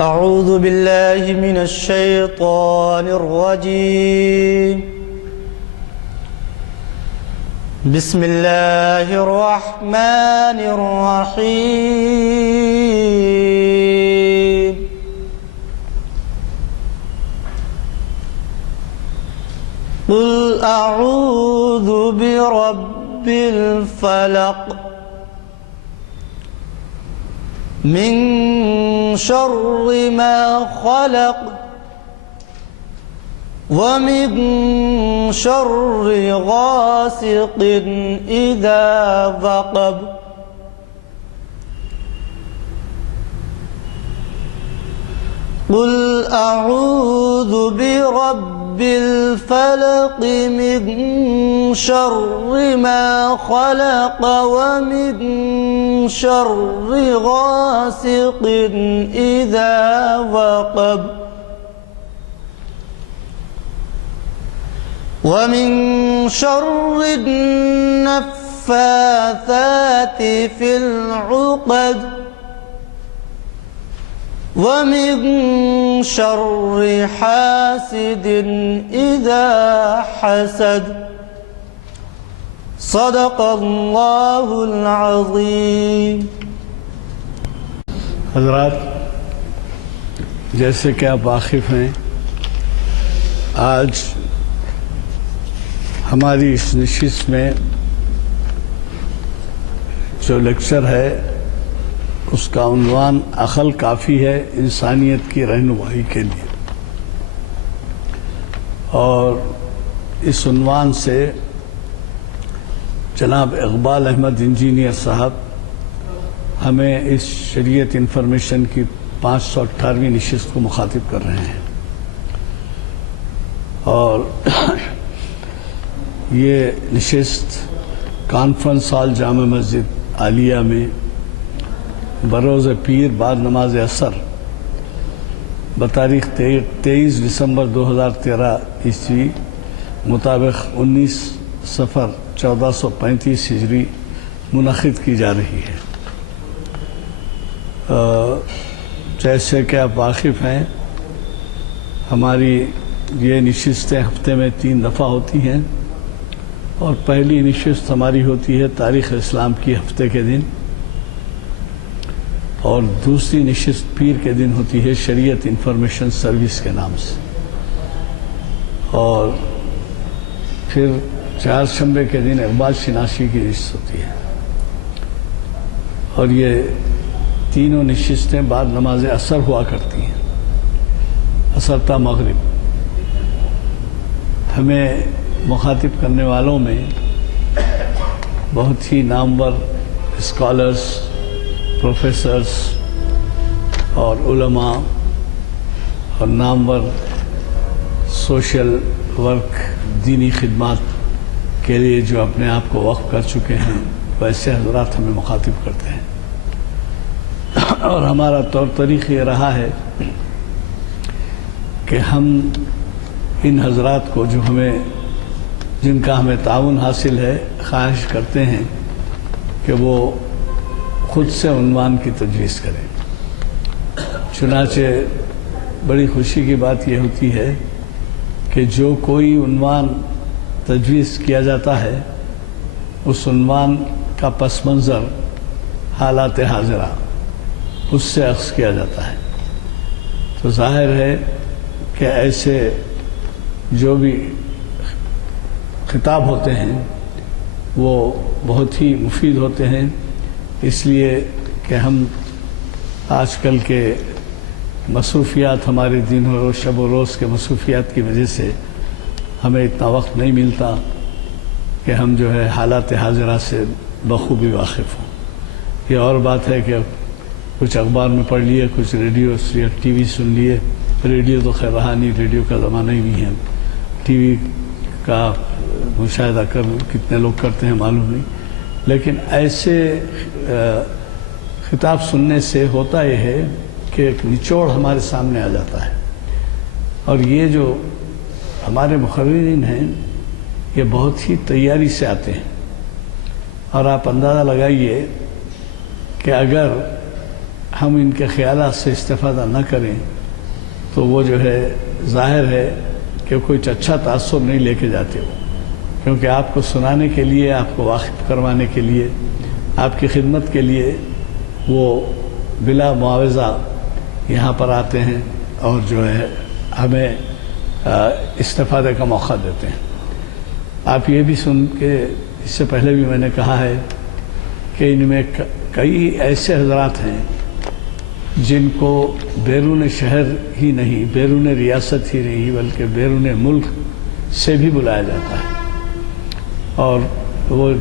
أعوذ بالله من الشيطان الرجيم. بسم الله الرحمن الرحيم. قل أعوذ برب الفلق من شر ما خلق ومن شر غاسق إذا وقب قل أعوذ برب الفلق من شر ما خلق ومن شر غاسق إذا وقب ومن شر النفاثات في العقد ومن شر حاسد إذا حسد صدق اللہ العظیم. حضرات، جیسے کہ آپ واقف ہیں، آج ہماری اس نشست میں جو لیکچر ہے اس کا عنوان عقل کافی ہے انسانیت کی رہنمائی کے لیے، اور اس عنوان سے جناب اقبال احمد انجینئر صاحب ہمیں اس شریعت انفارمیشن کی 518ویں نشست کو مخاطب کر رہے ہیں. اور یہ نشست کانفرنس ہال جامع مسجد عالیہ میں بروز پیر بعد نماز عصر بتاریخ 23 دسمبر 2013 عیسوی مطابق 19 صفر 1435 ہجری منعقد کی جا رہی ہے. جیسے کہ آپ واقف ہیں، ہماری یہ نشستیں ہفتے میں 3 دفعہ ہوتی ہیں، اور پہلی نشست ہماری ہوتی ہے تاریخ اسلام کی ہفتے کے دن، اور دوسری نشست پیر کے دن ہوتی ہے شریعت انفارمیشن سروس کے نام سے، اور پھر چہارشنبے کے دن اقبال شناسی کی نشست ہوتی ہے. اور یہ تینوں نشستیں بعد نماز عصر ہوا کرتی ہیں، عصر تا مغرب. ہمیں مخاطب کرنے والوں میں بہت ہی نامور اسکالرز، پروفیسرز اور علماء اور نامور سوشل ورک دینی خدمات کے لیے جو اپنے آپ کو وقف کر چکے ہیں، ویسے حضرات ہمیں مخاطب کرتے ہیں. اور ہمارا طور طریقہ یہ رہا ہے کہ ہم ان حضرات کو جن کا ہمیں تعاون حاصل ہے، خواہش کرتے ہیں کہ وہ خود سے عنوان کی تجویز کریں. چنانچہ بڑی خوشی کی بات یہ ہوتی ہے کہ جو کوئی عنوان تجویز کیا جاتا ہے، اس عنوان کا پس منظر حالات حاضرہ اس سے اخذ کیا جاتا ہے. تو ظاہر ہے کہ ایسے جو بھی خطاب ہوتے ہیں وہ بہت ہی مفید ہوتے ہیں، اس لیے کہ ہم آج کل کے مصروفیات، ہمارے دن و روز شب و روز کے مصروفیات کی وجہ سے ہمیں اتنا وقت نہیں ملتا کہ ہم جو ہے حالات حاضرہ سے بخوبی واقف ہوں. یہ اور بات ہے کہ کچھ اخبار میں پڑھ لیے، کچھ ریڈیو یا ٹی وی سن لیے. ریڈیو تو خیر رہا نہیں، ریڈیو کا زمانہ ہی نہیں ہے. ٹی وی کا مشاہدہ کتنے لوگ کرتے ہیں معلوم نہیں، لیکن ایسے خطاب سننے سے ہوتا یہ ہے کہ ایک نچوڑ ہمارے سامنے آ جاتا ہے. اور یہ جو ہمارے مقررین ہیں یہ بہت ہی تیاری سے آتے ہیں، اور آپ اندازہ لگائیے کہ اگر ہم ان کے خیالات سے استفادہ نہ کریں تو وہ جو ہے ظاہر ہے کہ کوئی اچھا تاثر نہیں لے کے جاتے ہو، کیونکہ آپ کو سنانے کے لیے، آپ کو واقف کروانے کے لیے، آپ کی خدمت کے لیے وہ بلا معاوضہ یہاں پر آتے ہیں اور جو ہے ہمیں استفادے کا موقع دیتے ہیں۔ آپ یہ بھی سن کے، اس سے پہلے بھی میں نے کہا ہے کہ ان میں کئی ایسے حضرات ہیں جن کو بیرون شہر ہی نہیں، بیرون ریاست ہی نہیں، بلکہ بیرون ملک سے بھی بلایا جاتا ہے، اور وہ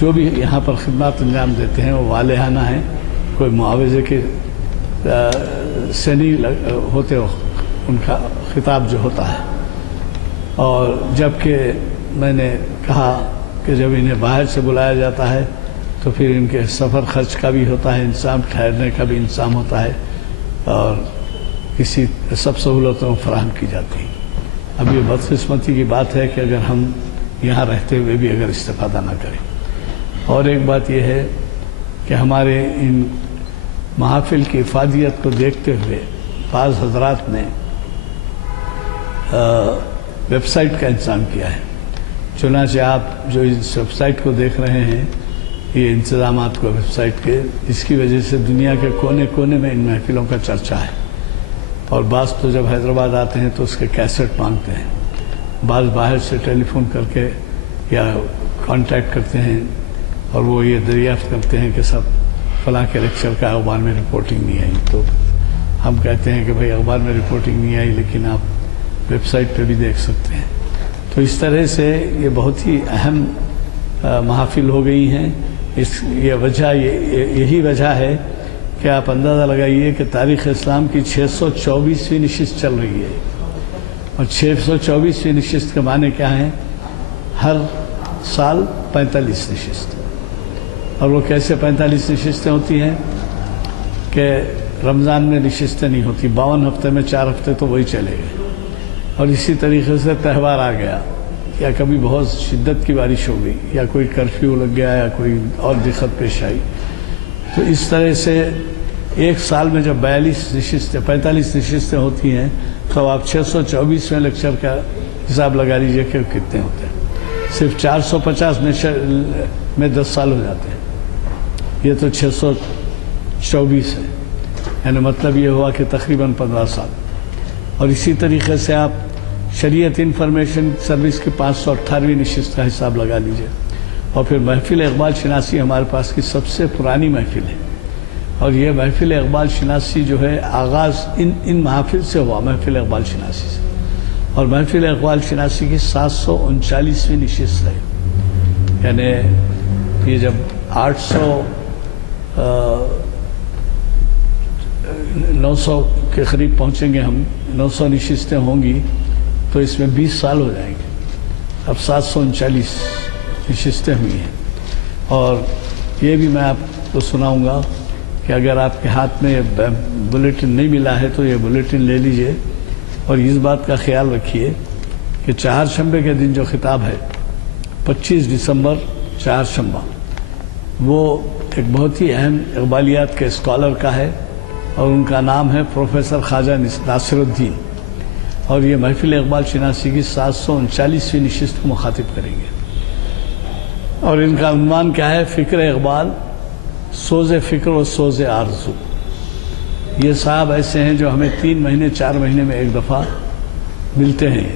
جو بھی یہاں پر خدمات انجام دیتے ہیں وہ والہانہ ہیں، کوئی معاوضے کے سے نہیں ہوتے، ان کا خطاب جو ہوتا ہے۔ اور جبکہ میں نے کہا کہ جب انہیں باہر سے بلایا جاتا ہے تو پھر ان کے سفر خرچ کا بھی ہوتا ہے انتظام، ٹھہرنے کا بھی انتظام ہوتا ہے، اور کسی سب سہولتوں فراہم کی جاتی ہیں۔ اب یہ بدقسمتی کی بات ہے کہ اگر ہم یہاں رہتے ہوئے بھی اگر استفادہ نہ کریں۔ اور ایک بات یہ ہے کہ ہمارے ان محافل کی افادیت کو دیکھتے ہوئے بعض حضرات نے ویب سائٹ کا انتظام کیا ہے، چنانچہ آپ جو اس ویب سائٹ کو دیکھ رہے ہیں، یہ انتظامات کو ویب سائٹ کے، اس کی وجہ سے دنیا کے کونے کونے میں ان محفلوں کا چرچا ہے، اور بعض تو جب حیدرآباد آتے ہیں تو اس کے کیسٹ مانگتے ہیں، بعض باہر سے ٹیلی فون کر کے یا کانٹیکٹ کرتے ہیں اور وہ یہ دریافت کرتے ہیں کہ سب فلاں کے لیکچر کا اخبار میں رپورٹنگ نہیں آئی، تو ہم کہتے ہیں کہ بھئی اخبار میں رپورٹنگ نہیں آئی لیکن آپ ویب سائٹ پہ بھی دیکھ سکتے ہیں۔ تو اس طرح سے یہ بہت ہی اہم محافل ہو گئی ہیں۔ یہی وجہ ہے کہ آپ اندازہ لگائیے کہ تاریخ اسلام کی 624ویں نشست چل رہی ہے، اور 624ویں نشست کے معنی کیا ہیں؟ ہر سال 45 نشست۔ اور وہ کیسے 45 نشستیں ہوتی ہیں کہ رمضان میں نشستیں نہیں ہوتی، 52 ہفتے میں 4 ہفتے تو وہی چلے گئے، اور اسی طریقے سے تہوار آ گیا، یا کبھی بہت شدت کی بارش ہو گئی، یا کوئی کرفیو لگ گیا، یا کوئی اور دقت پیش آئی، تو اس طرح سے ایک سال میں جب 45 نشستیں ہوتی ہیں تو آپ 624ویں لیکچر کا حساب لگا لیجئے کہ کتنے ہوتے ہیں۔ صرف 450 میں 10 سال ہو جاتے ہیں، یہ تو 624 ہے، یعنی مطلب یہ ہوا کہ تقریباً 15 سال۔ اور اسی طریقے سے آپ شریعت انفارمیشن سروس کی 518ویں نشست کا حساب لگا لیجئے، اور پھر محفل اقبال شناسی ہمارے پاس کی سب سے پرانی محفل ہے، اور یہ محفل اقبال شناسی جو ہے آغاز ان محافل سے ہوا، محفل اقبال شناسی سے، اور محفل اقبال شناسی کی 739ویں نشست ہے، یعنی یہ جب 900 کے قریب پہنچیں گے ہم، 900 نشستیں ہوں گی تو اس میں 20 سال ہو جائیں گے۔ اب 739 نشستیں ہوئی ہیں، اور یہ بھی میں آپ کو سناؤں گا کہ اگر آپ کے ہاتھ میں بلیٹن نہیں ملا ہے تو یہ بلیٹن لے لیجئے، اور اس بات کا خیال رکھیے کہ چہارشنبے کے دن جو خطاب ہے 25 دسمبر چہارشنبہ، وہ ایک بہت ہی اہم اقبالیات کے اسکالر کا ہے، اور ان کا نام ہے پروفیسر خواجہ ناصر الدین، اور یہ محفل اقبال شناسی کی 739ویں نشست کو مخاطب کریں گے، اور ان کا عنوان کیا ہے؟ فکر اقبال، سوز فکر و سوز آرزو۔ یہ صاحب ایسے ہیں جو ہمیں 3 مہینے 4 مہینے میں ایک دفعہ ملتے ہیں،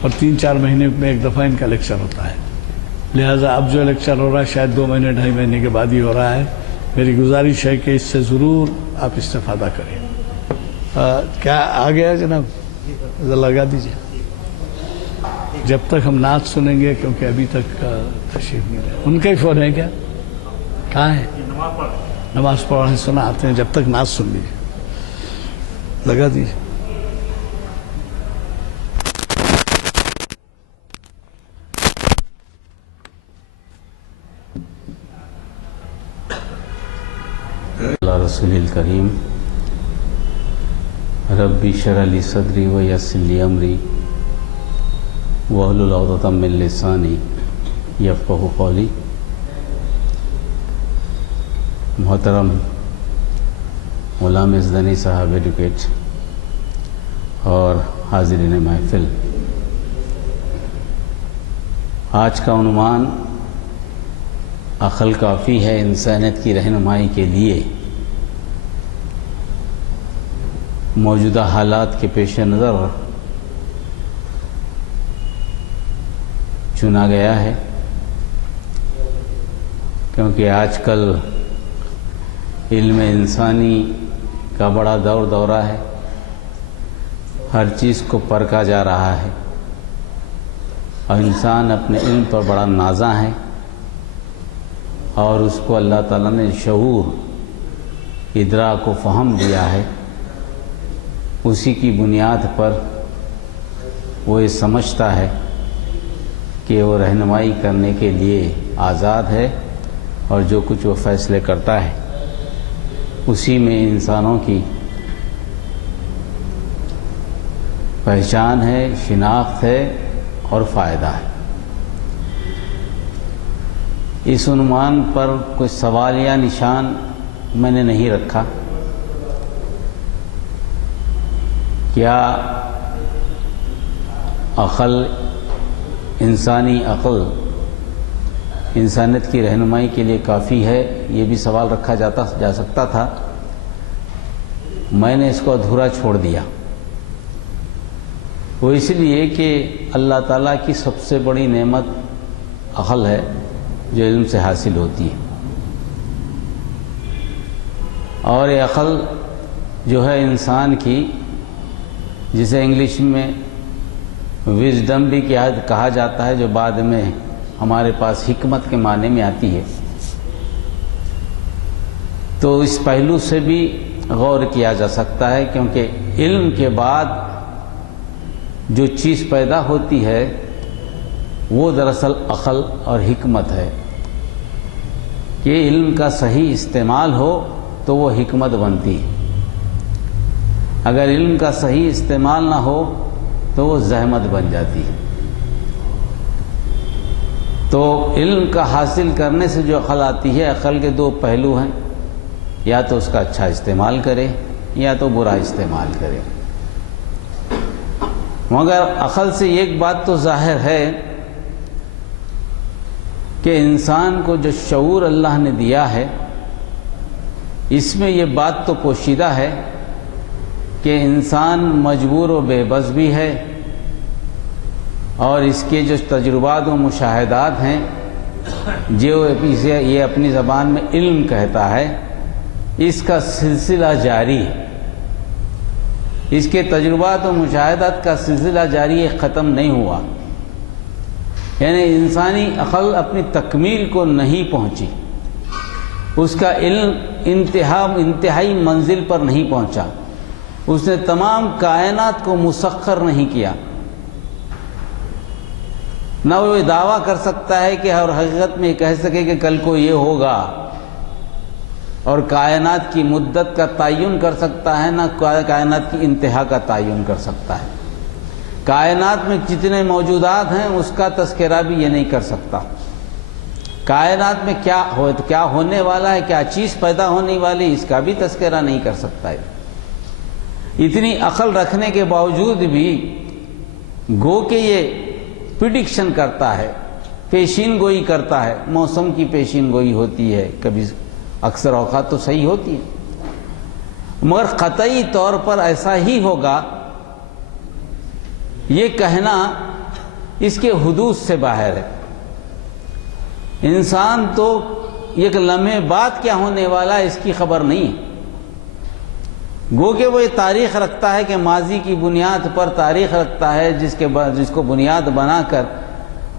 اور 3-4 مہینے میں ایک دفعہ ان کا لیکچر ہوتا ہے، لہٰذا اب جو لیکچر ہو رہا ہے شاید 2 مہینے 2.5 مہینے کے بعد ہی ہو رہا ہے۔ میری گزارش ہے کہ اس سے ضرور آپ استفادہ کریں۔ کیا آ گیا جناب؟ لگا دیجیے جب تک ہم نعت سنیں گے، کیونکہ ابھی تک تشریف نہیں ہے۔ ان کا ہی فون ہے کیا؟ کہاں ہے؟ نماز پڑھنے سنا آتے ہیں، جب تک نعت سن لیجیے، لگا دیجیے۔ رسول الکریم ربی اشرح لی صدری ویسر لی امری واحلل عقدۃ من لسانی یفقہوا قولی۔ محترم غلام ازدنی صاحب ایڈوکیٹ اور حاضرین محفل، آج کا عنوان عقل کافی ہے انسانیت کی رہنمائی کے لیے موجودہ حالات کے پیش نظر چنا گیا ہے، کیونکہ آج کل علم انسانی کا بڑا دورہ ہے، ہر چیز کو پرکھا جا رہا ہے اور انسان اپنے علم پر بڑا نازاں ہے، اور اس کو اللہ تعالیٰ نے شعور، ادراک و فہم دیا ہے۔ اسی کی بنیاد پر وہ یہ سمجھتا ہے کہ وہ رہنمائی کرنے کے لیے آزاد ہے، اور جو کچھ وہ فیصلے کرتا ہے اسی میں انسانوں کی پہچان ہے، شناخت ہے اور فائدہ ہے۔ اس عنوان پر کوئی سوال یا نشان میں نے نہیں رکھا۔ کیا عقل، انسانی عقل انسانیت کی رہنمائی کے لیے کافی ہے؟ یہ بھی سوال رکھا جا سکتا تھا، میں نے اس کو ادھورا چھوڑ دیا۔ وہ اس لیے کہ اللہ تعالیٰ کی سب سے بڑی نعمت عقل ہے جو علم سے حاصل ہوتی ہے، اور یہ عقل جو ہے انسان کی، جسے انگلش میں وزڈم بھی کہا جاتا ہے، جو بعد میں ہمارے پاس حکمت کے معنی میں آتی ہے، تو اس پہلو سے بھی غور کیا جا سکتا ہے، کیونکہ علم کے بعد جو چیز پیدا ہوتی ہے وہ دراصل عقل اور حکمت ہے۔ کہ علم کا صحیح استعمال ہو تو وہ حکمت بنتی ہے، اگر علم کا صحیح استعمال نہ ہو تو وہ زحمت بن جاتی ہے۔ تو علم کا حاصل کرنے سے جو عقل آتی ہے، عقل کے دو پہلو ہیں، یا تو اس کا اچھا استعمال کرے یا تو برا استعمال کرے۔ مگر عقل سے ایک بات تو ظاہر ہے کہ انسان کو جو شعور اللہ نے دیا ہے، اس میں یہ بات تو پوشیدہ ہے کہ انسان مجبور و بے بس بھی ہے، اور اس کے جو تجربات و مشاہدات ہیں جو اسے یہ اپنی زبان میں علم کہتا ہے، اس کا سلسلہ جاری ہے۔ اس کے تجربات و مشاہدات کا سلسلہ جاری ہے، ختم نہیں ہوا۔ یعنی انسانی عقل اپنی تکمیل کو نہیں پہنچی، اس کا علم انتہائی منزل پر نہیں پہنچا، اس نے تمام کائنات کو مسخر نہیں کیا۔ نہ وہ دعویٰ کر سکتا ہے کہ اور حقیقت میں کہہ سکے کہ کل کو یہ ہوگا، اور کائنات کی مدت کا تعین کر سکتا ہے، نہ کائنات کی انتہا کا تعین کر سکتا ہے۔ کائنات میں جتنے موجودات ہیں اس کا تذکرہ بھی یہ نہیں کر سکتا۔ کائنات میں کیا ہونے والا ہے، کیا چیز پیدا ہونے والی، اس کا بھی تذکرہ نہیں کر سکتا ہے۔ اتنی عقل رکھنے کے باوجود بھی گو کہ یہ پریڈکشن کرتا ہے، پیشین گوئی کرتا ہے، موسم کی پیشین گوئی ہوتی ہے، کبھی اکثر اوقات تو صحیح ہوتی ہے، مگر قطعی طور پر ایسا ہی ہوگا، یہ کہنا اس کے حدود سے باہر ہے۔ انسان تو ایک لمحے بعد کیا ہونے والا ہے اس کی خبر نہیں ہے۔ گو کہ وہ یہ تاریخ رکھتا ہے کہ ماضی کی بنیاد پر تاریخ رکھتا ہے، جس کو بنیاد بنا کر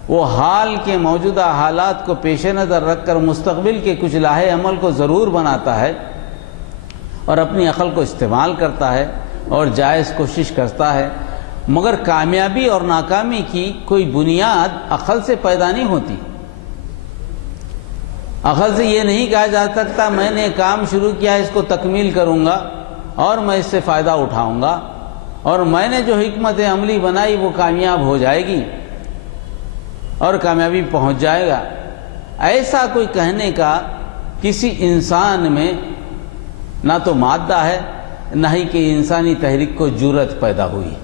وہ حال کے موجودہ حالات کو پیش نظر رکھ کر مستقبل کے کچھ لاہے عمل کو ضرور بناتا ہے، اور اپنی عقل کو استعمال کرتا ہے اور جائز کوشش کرتا ہے، مگر کامیابی اور ناکامی کی کوئی بنیاد عقل سے پیدا نہیں ہوتی۔ عقل سے یہ نہیں کہا جا سکتا میں نے کام شروع کیا اس کو تکمیل کروں گا اور میں اس سے فائدہ اٹھاؤں گا، اور میں نے جو حکمت عملی بنائی وہ کامیاب ہو جائے گی اور کامیابی پہنچ جائے گا۔ ایسا کوئی کہنے کا کسی انسان میں نہ تو مادہ ہے، نہ ہی کہ انسانی تحریک کو جرأت پیدا ہوئی۔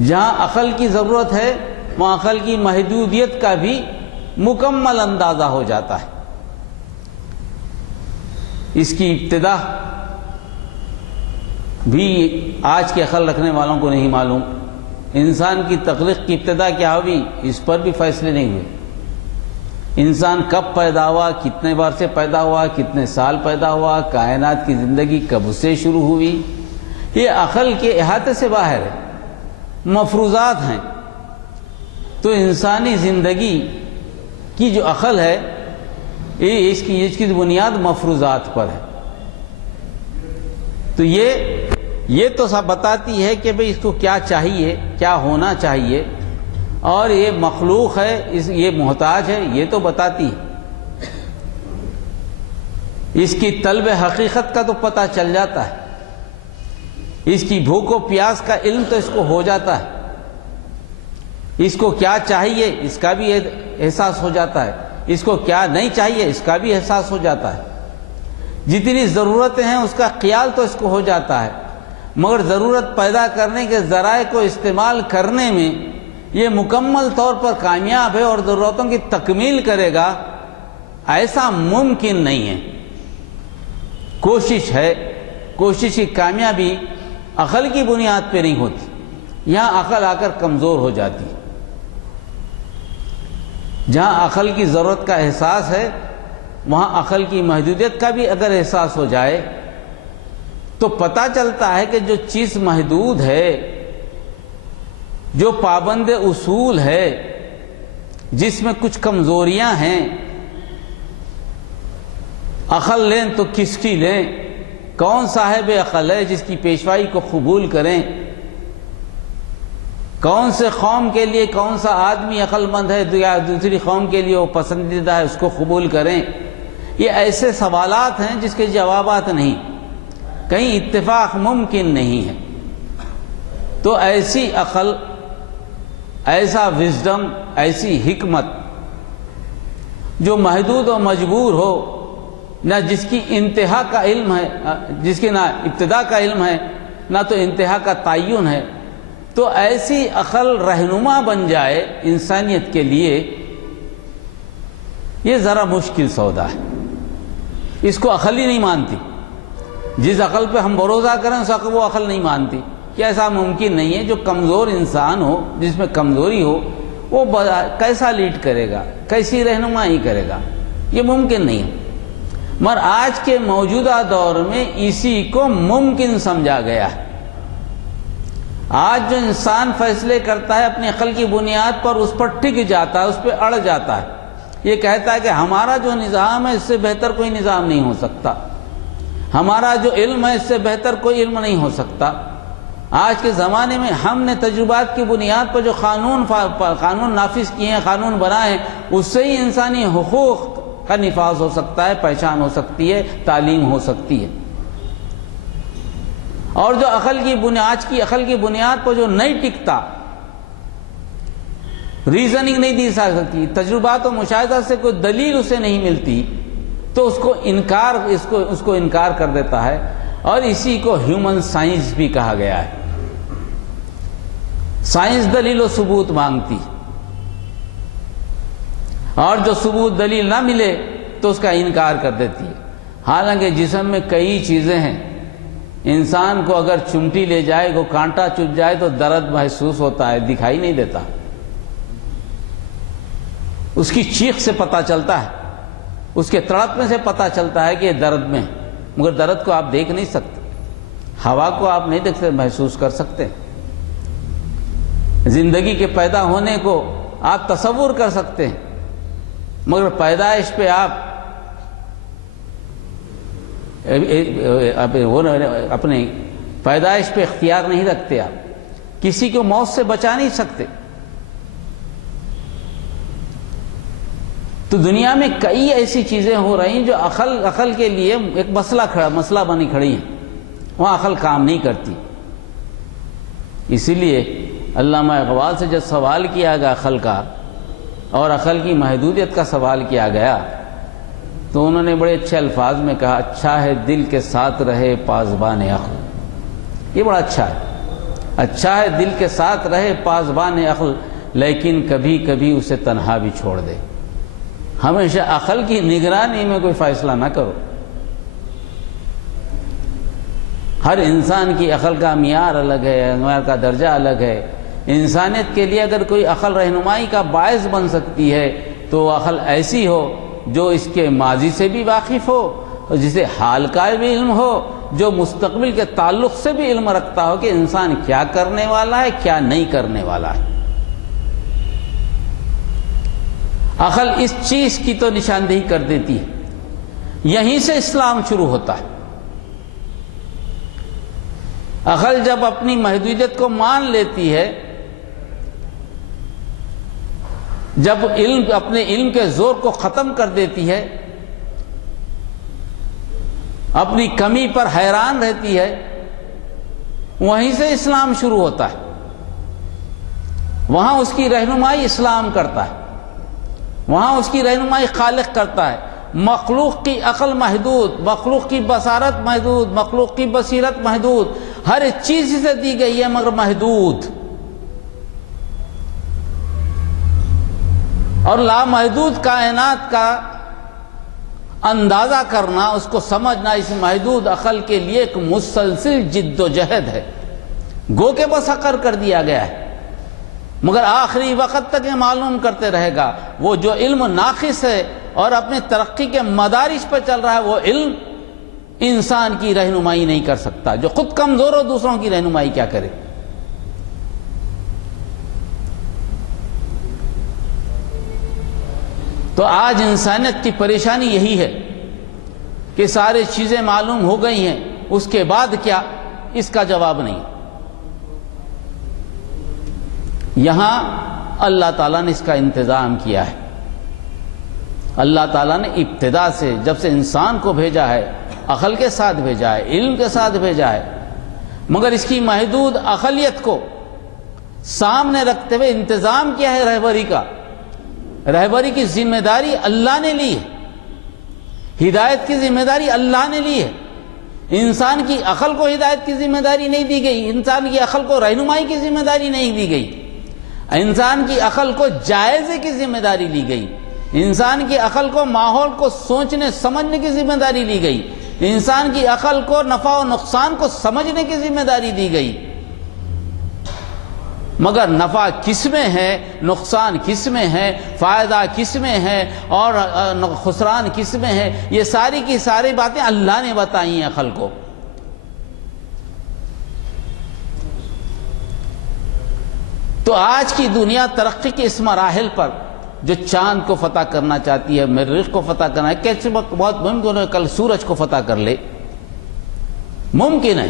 جہاں عقل کی ضرورت ہے وہاں عقل کی محدودیت کا بھی مکمل اندازہ ہو جاتا ہے۔ اس کی ابتدا بھی آج کے عقل رکھنے والوں کو نہیں معلوم۔ انسان کی تخلیق کی ابتدا کیا ہوئی اس پر بھی فیصلے نہیں ہوئے۔ انسان کب پیدا ہوا، کتنے بار سے پیدا ہوا، کتنے سال پیدا ہوا، کائنات کی زندگی کب سے شروع ہوئی، یہ عقل کے احاطے سے باہر ہے، مفروضات ہیں۔ تو انسانی زندگی کی جو عقل ہے اس کی بنیاد مفروضات پر ہے۔ تو یہ تو سب بتاتی ہے کہ بھئی اس کو کیا چاہیے، کیا ہونا چاہیے، اور یہ مخلوق ہے، یہ محتاج ہے، یہ تو بتاتی ہے۔ اس کی طلب حقیقت کا تو پتہ چل جاتا ہے، اس کی بھوک و پیاس کا علم تو اس کو ہو جاتا ہے، اس کو کیا چاہیے اس کا بھی احساس ہو جاتا ہے، اس کو کیا نہیں چاہیے اس کا بھی احساس ہو جاتا ہے۔ جتنی ضرورتیں ہیں اس کا خیال تو اس کو ہو جاتا ہے، مگر ضرورت پیدا کرنے کے ذرائع کو استعمال کرنے میں یہ مکمل طور پر کامیاب ہے اور ضرورتوں کی تکمیل کرے گا، ایسا ممکن نہیں ہے۔ کوشش ہے، کوشش کی کامیابی عقل کی بنیاد پہ نہیں ہوتی، یہاں عقل آ کر کمزور ہو جاتی ہے۔ جہاں عقل کی ضرورت کا احساس ہے وہاں عقل کی محدودیت کا بھی اگر احساس ہو جائے تو پتہ چلتا ہے کہ جو چیز محدود ہے، جو پابند اصول ہے، جس میں کچھ کمزوریاں ہیں، عقل لیں تو کس کی لیں، کون صاحب عقل ہے جس کی پیشوائی کو قبول کریں، کون سے قوم کے لیے کون سا آدمی عقل مند ہے یا دوسری قوم کے لیے وہ پسندیدہ ہے، اس کو قبول کریں۔ یہ ایسے سوالات ہیں جس کے جوابات نہیں، کہیں اتفاق ممکن نہیں ہے۔ تو ایسی عقل، ایسا وزڈم، ایسی حکمت جو محدود و مجبور ہو، نہ جس کی انتہا کا علم ہے، جس کی نہ ابتدا کا علم ہے نہ تو انتہا کا تعین ہے، تو ایسی عقل رہنما بن جائے انسانیت کے لیے، یہ ذرا مشکل سودا ہے۔ اس کو عقل ہی نہیں مانتی۔ جس عقل پہ ہم بھروسہ کریں اس عقل وہ عقل نہیں مانتی کہ ایسا ممکن نہیں ہے۔ جو کمزور انسان ہو، جس میں کمزوری ہو، وہ کیسا لیڈ کرے گا، کیسی رہنمائی کرے گا، یہ ممکن نہیں ہے۔ مگر آج کے موجودہ دور میں اسی کو ممکن سمجھا گیا ہے۔ آج جو انسان فیصلے کرتا ہے اپنی عقل کی بنیاد پر، اس پر ٹک جاتا ہے، اس پہ اڑ جاتا ہے، یہ کہتا ہے کہ ہمارا جو نظام ہے اس سے بہتر کوئی نظام نہیں ہو سکتا، ہمارا جو علم ہے اس سے بہتر کوئی علم نہیں ہو سکتا۔ آج کے زمانے میں ہم نے تجربات کی بنیاد پر جو قانون نافذ کیے ہیں، قانون بنائے ہیں، اس سے ہی انسانی حقوق کا نفاذ ہو سکتا ہے، پہچان ہو سکتی ہے، تعلیم ہو سکتی ہے۔ اور جو آج کی عقل کی بنیاد پر جو نہیں ٹکتا، ریزننگ نہیں دی سکتی، تجربات و مشاہدہ سے کوئی دلیل اسے نہیں ملتی، تو اس کو انکار کر دیتا ہے، اور اسی کو ہیومن سائنس بھی کہا گیا ہے۔ سائنس دلیل و ثبوت مانگتی، اور جو ثبوت دلیل نہ ملے تو اس کا انکار کر دیتی ہے۔ حالانکہ جسم میں کئی چیزیں ہیں، انسان کو اگر چمٹی لے جائے، کو کانٹا چبھ جائے تو درد محسوس ہوتا ہے، دکھائی نہیں دیتا، اس کی چیخ سے پتہ چلتا ہے، اس کے تڑپنے سے پتہ چلتا ہے کہ یہ درد میں ہے، مگر درد کو آپ دیکھ نہیں سکتے، ہوا کو آپ نہیں دیکھ سکتے، محسوس کر سکتے۔ زندگی کے پیدا ہونے کو آپ تصور کر سکتے ہیں، مگر پیدائش پہ آپ اپنے پیدائش پہ اختیار نہیں رکھتے، آپ کسی کو موت سے بچا نہیں سکتے۔ تو دنیا میں کئی ایسی چیزیں ہو رہی ہیں جو عقل کے لیے ایک مسئلہ بنی کھڑی ہیں، وہاں عقل کام نہیں کرتی۔ اسی لیے علامہ اقبال سے جب سوال کیا گیا عقل کا، اور عقل کی محدودیت کا سوال کیا گیا، تو انہوں نے بڑے اچھے الفاظ میں کہا، اچھا ہے دل کے ساتھ رہے پاسبان عقل. یہ بڑا اچھا ہے. اچھا ہے دل کے ساتھ رہے پاسبان عقل، لیکن کبھی کبھی اسے تنہا بھی چھوڑ دے. ہمیشہ عقل کی نگرانی میں کوئی فیصلہ نہ کرو. ہر انسان کی عقل کا معیار الگ ہے، معیار کا درجہ الگ ہے. انسانیت کے لیے اگر کوئی عقل رہنمائی کا باعث بن سکتی ہے تو عقل ایسی ہو جو اس کے ماضی سے بھی واقف ہو، جسے حال کا بھی علم ہو، جو مستقبل کے تعلق سے بھی علم رکھتا ہو کہ انسان کیا کرنے والا ہے، کیا نہیں کرنے والا ہے. عقل اس چیز کی تو نشاندہی کر دیتی ہے. یہیں سے اسلام شروع ہوتا ہے. عقل جب اپنی محدودیت کو مان لیتی ہے، جب علم اپنے علم کے زور کو ختم کر دیتی ہے، اپنی کمی پر حیران رہتی ہے، وہیں سے اسلام شروع ہوتا ہے. وہاں اس کی رہنمائی اسلام کرتا ہے، وہاں اس کی رہنمائی خالق کرتا ہے. مخلوق کی عقل محدود، مخلوق کی بصارت محدود، مخلوق کی بصیرت محدود، ہر چیز سے دی گئی ہے مگر محدود. اور لامحدود کائنات کا اندازہ کرنا، اس کو سمجھنا اس محدود عقل کے لیے ایک مسلسل جد و جہد ہے. گو کہ بس عقر کر دیا گیا ہے، مگر آخری وقت تک یہ معلوم کرتے رہے گا. وہ جو علم ناقص ہے اور اپنے ترقی کے مدارج پر چل رہا ہے، وہ علم انسان کی رہنمائی نہیں کر سکتا. جو خود کمزور ہو دوسروں کی رہنمائی کیا کرے. تو آج انسانیت کی پریشانی یہی ہے کہ ساری چیزیں معلوم ہو گئی ہیں، اس کے بعد کیا، اس کا جواب نہیں. یہاں اللہ تعالیٰ نے اس کا انتظام کیا ہے. اللہ تعالیٰ نے ابتدا سے جب سے انسان کو بھیجا ہے، عقل کے ساتھ بھیجا ہے، علم کے ساتھ بھیجا ہے، مگر اس کی محدود عقلیت کو سامنے رکھتے ہوئے انتظام کیا ہے رہبری کا. رہبری کی ذمہ داری اللہ نے لی ہے، ہدایت کی ذمہ داری اللہ نے لی ہے. انسان کی عقل کو ہدایت کی ذمہ داری نہیں دی گئی، انسان کی عقل کو رہنمائی کی ذمہ داری نہیں دی گئی، انسان کی عقل کو جائزے کی ذمہ داری لی گئی، انسان کی عقل کو ماحول کو سوچنے سمجھنے کی ذمہ داری لی گئی، انسان کی عقل کو نفع و نقصان کو سمجھنے کی ذمہ داری دی گئی. مگر نفع کس میں ہے، نقصان کس میں ہے، فائدہ کس میں ہے اور خسران کس میں ہے، یہ ساری کی ساری باتیں اللہ نے بتائی ہیں عقل کو. تو آج کی دنیا ترقی کے اس مراحل پر جو چاند کو فتح کرنا چاہتی ہے، مریخ کو فتح کرنا ہے، کیسے بہت ممکن ہے کل سورج کو فتح کر لے، ممکن ہے.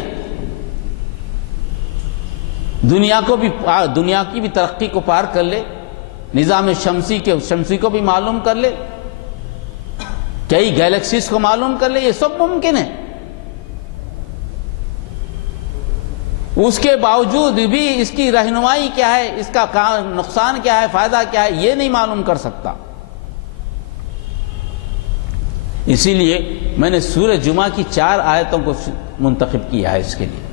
دنیا کی بھی ترقی کو پار کر لے، نظام شمسی کو بھی معلوم کر لے، کئی گیلیکسیز کو معلوم کر لے، یہ سب ممکن ہے. اس کے باوجود بھی اس کی رہنمائی کیا ہے، اس کا نقصان کیا ہے، فائدہ کیا ہے، یہ نہیں معلوم کر سکتا. اسی لیے میں نے سورہ جمعہ کی 4 آیتوں کو منتخب کیا ہے اس کے لیے.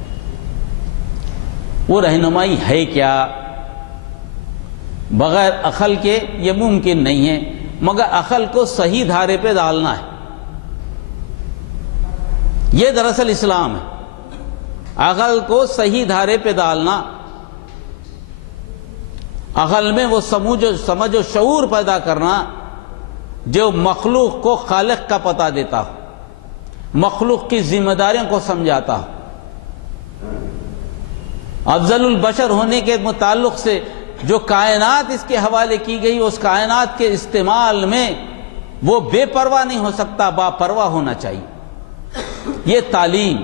وہ رہنمائی ہے کیا؟ بغیر عقل کے یہ ممکن نہیں ہے، مگر عقل کو صحیح دھارے پہ ڈالنا ہے. یہ دراصل اسلام ہے، عقل کو صحیح دھارے پہ ڈالنا، عقل میں وہ سمجھ و شعور پیدا کرنا جو مخلوق کو خالق کا پتہ دیتا ہو، مخلوق کی ذمہ داریوں کو سمجھاتا ہو. افضل البشر ہونے کے متعلق سے جو کائنات اس کے حوالے کی گئی، اس کائنات کے استعمال میں وہ بے پرواہ نہیں ہو سکتا، با پرواہ ہونا چاہیے. یہ تعلیم،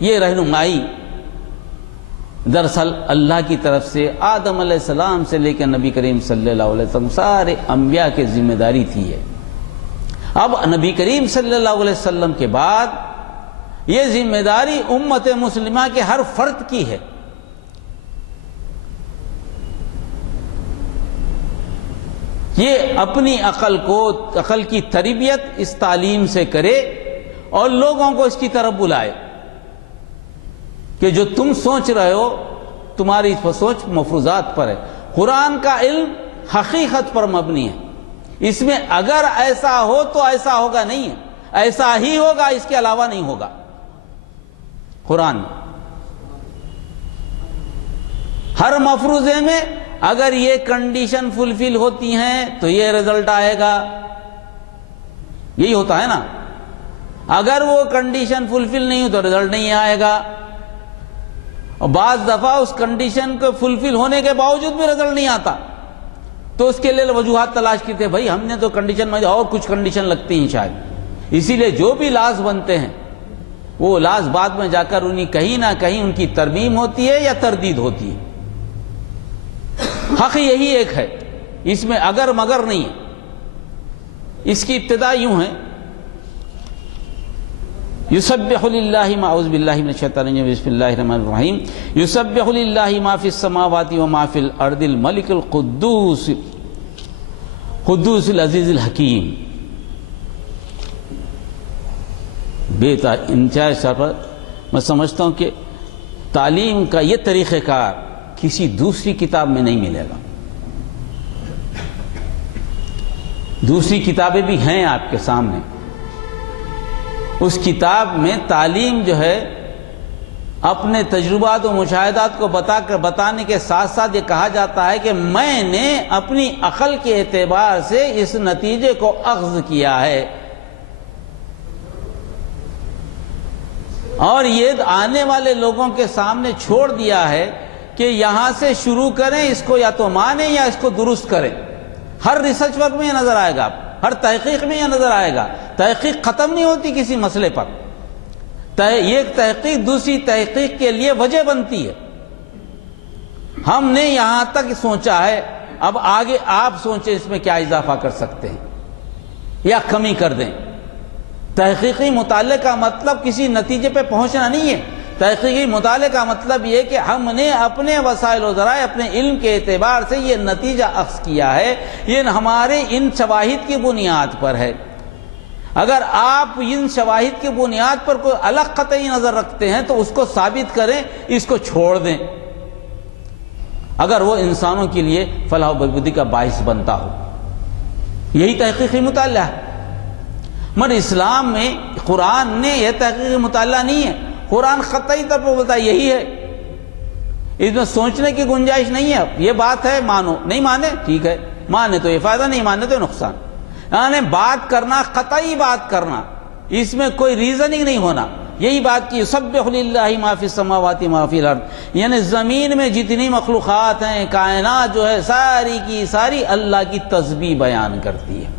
یہ رہنمائی دراصل اللہ کی طرف سے آدم علیہ السلام سے لے کر نبی کریم صلی اللہ علیہ وسلم سارے انبیاء کی ذمہ داری تھی ہے. اب نبی کریم صلی اللہ علیہ وسلم کے بعد یہ ذمہ داری امت مسلمہ کے ہر فرد کی ہے. یہ اپنی عقل کی تربیت اس تعلیم سے کرے اور لوگوں کو اس کی طرف بلائے کہ جو تم سوچ رہے ہو تمہاری سوچ مفروضات پر ہے. قرآن کا علم حقیقت پر مبنی ہے. اس میں اگر ایسا ہو تو ایسا ہوگا نہیں ہے، ایسا ہی ہوگا، اس کے علاوہ نہیں ہوگا. قرآن میں ہر مفروضے میں اگر یہ کنڈیشن فلفل ہوتی ہیں تو یہ رزلٹ آئے گا، یہی ہوتا ہے نا. اگر وہ کنڈیشن فلفل نہیں ہو تو رزلٹ نہیں آئے گا. اور بعض دفعہ اس کنڈیشن کو فلفل ہونے کے باوجود بھی رزلٹ نہیں آتا تو اس کے لیے وجوہات تلاش کرتے ہیں، بھائی ہم نے تو کنڈیشن میں اور کچھ کنڈیشن لگتی ہیں شاید. اسی لیے جو بھی لاز بنتے ہیں وہ لاز بعد میں جا کر انہیں کہیں نہ کہیں ان کی ترمیم ہوتی ہے یا تردید ہوتی ہے. حق یہی ایک ہے، اس میں اگر مگر نہیں ہے. اس کی ابتدا یوں ہے، یسبح للہ ما، اعوذ باللہ من الشیطان الرجیم، بسم اللہ الرحمن الرحیم. یسبح للہ ما فی السماوات وما فی الارض الملک القدوس العزیز الحکیم. انتہائی سطح پر میں سمجھتا ہوں کہ تعلیم کا یہ طریقہ کار کسی دوسری کتاب میں نہیں ملے گا. دوسری کتابیں بھی ہیں آپ کے سامنے. اس کتاب میں تعلیم جو ہے اپنے تجربات و مشاہدات کو بتانے کے ساتھ ساتھ یہ کہا جاتا ہے کہ میں نے اپنی عقل کے اعتبار سے اس نتیجے کو اخذ کیا ہے، اور یہ آنے والے لوگوں کے سامنے چھوڑ دیا ہے کہ یہاں سے شروع کریں، اس کو یا تو مانیں یا اس کو درست کریں. ہر ریسرچ ورک میں یہ نظر آئے گا، ہر تحقیق میں یہ نظر آئے گا. تحقیق ختم نہیں ہوتی کسی مسئلے پر، ایک تحقیق دوسری تحقیق کے لیے وجہ بنتی ہے. ہم نے یہاں تک سوچا ہے، اب آگے آپ سوچیں اس میں کیا اضافہ کر سکتے ہیں یا کمی کر دیں. تحقیقی مطالعے کا مطلب کسی نتیجے پہ پہنچنا نہیں ہے. تحقیقی مطالعے کا مطلب یہ کہ ہم نے اپنے وسائل و ذرائع، اپنے علم کے اعتبار سے یہ نتیجہ اخذ کیا ہے، یہ ہمارے ان شواہد کی بنیاد پر ہے. اگر آپ ان شواہد کی بنیاد پر کوئی الگ قطعی نظر رکھتے ہیں تو اس کو ثابت کریں، اس کو چھوڑ دیں اگر وہ انسانوں کے لیے فلاح و بہبودی کا باعث بنتا ہو. یہی تحقیقی مطالعہ ہے. مگر اسلام میں قرآن نے یہ تحقیقی مطالعہ نہیں ہے. قرآن قطعی طور پر بولتا ہے یہی ہے، اس میں سوچنے کی گنجائش نہیں ہے. یہ بات ہے، مانو، نہیں مانے ٹھیک ہے، مانے تو یہ فائدہ، نہیں مانے تو نقصان. یعنی بات کرنا، قطعی بات کرنا، اس میں کوئی ریزننگ نہیں ہونا. یہی بات کی یسبح للہ ما فی السماوات ما فی الارض، یعنی زمین میں جتنی مخلوقات ہیں، کائنات جو ہے ساری کی ساری اللہ کی تسبیح بیان کرتی ہے.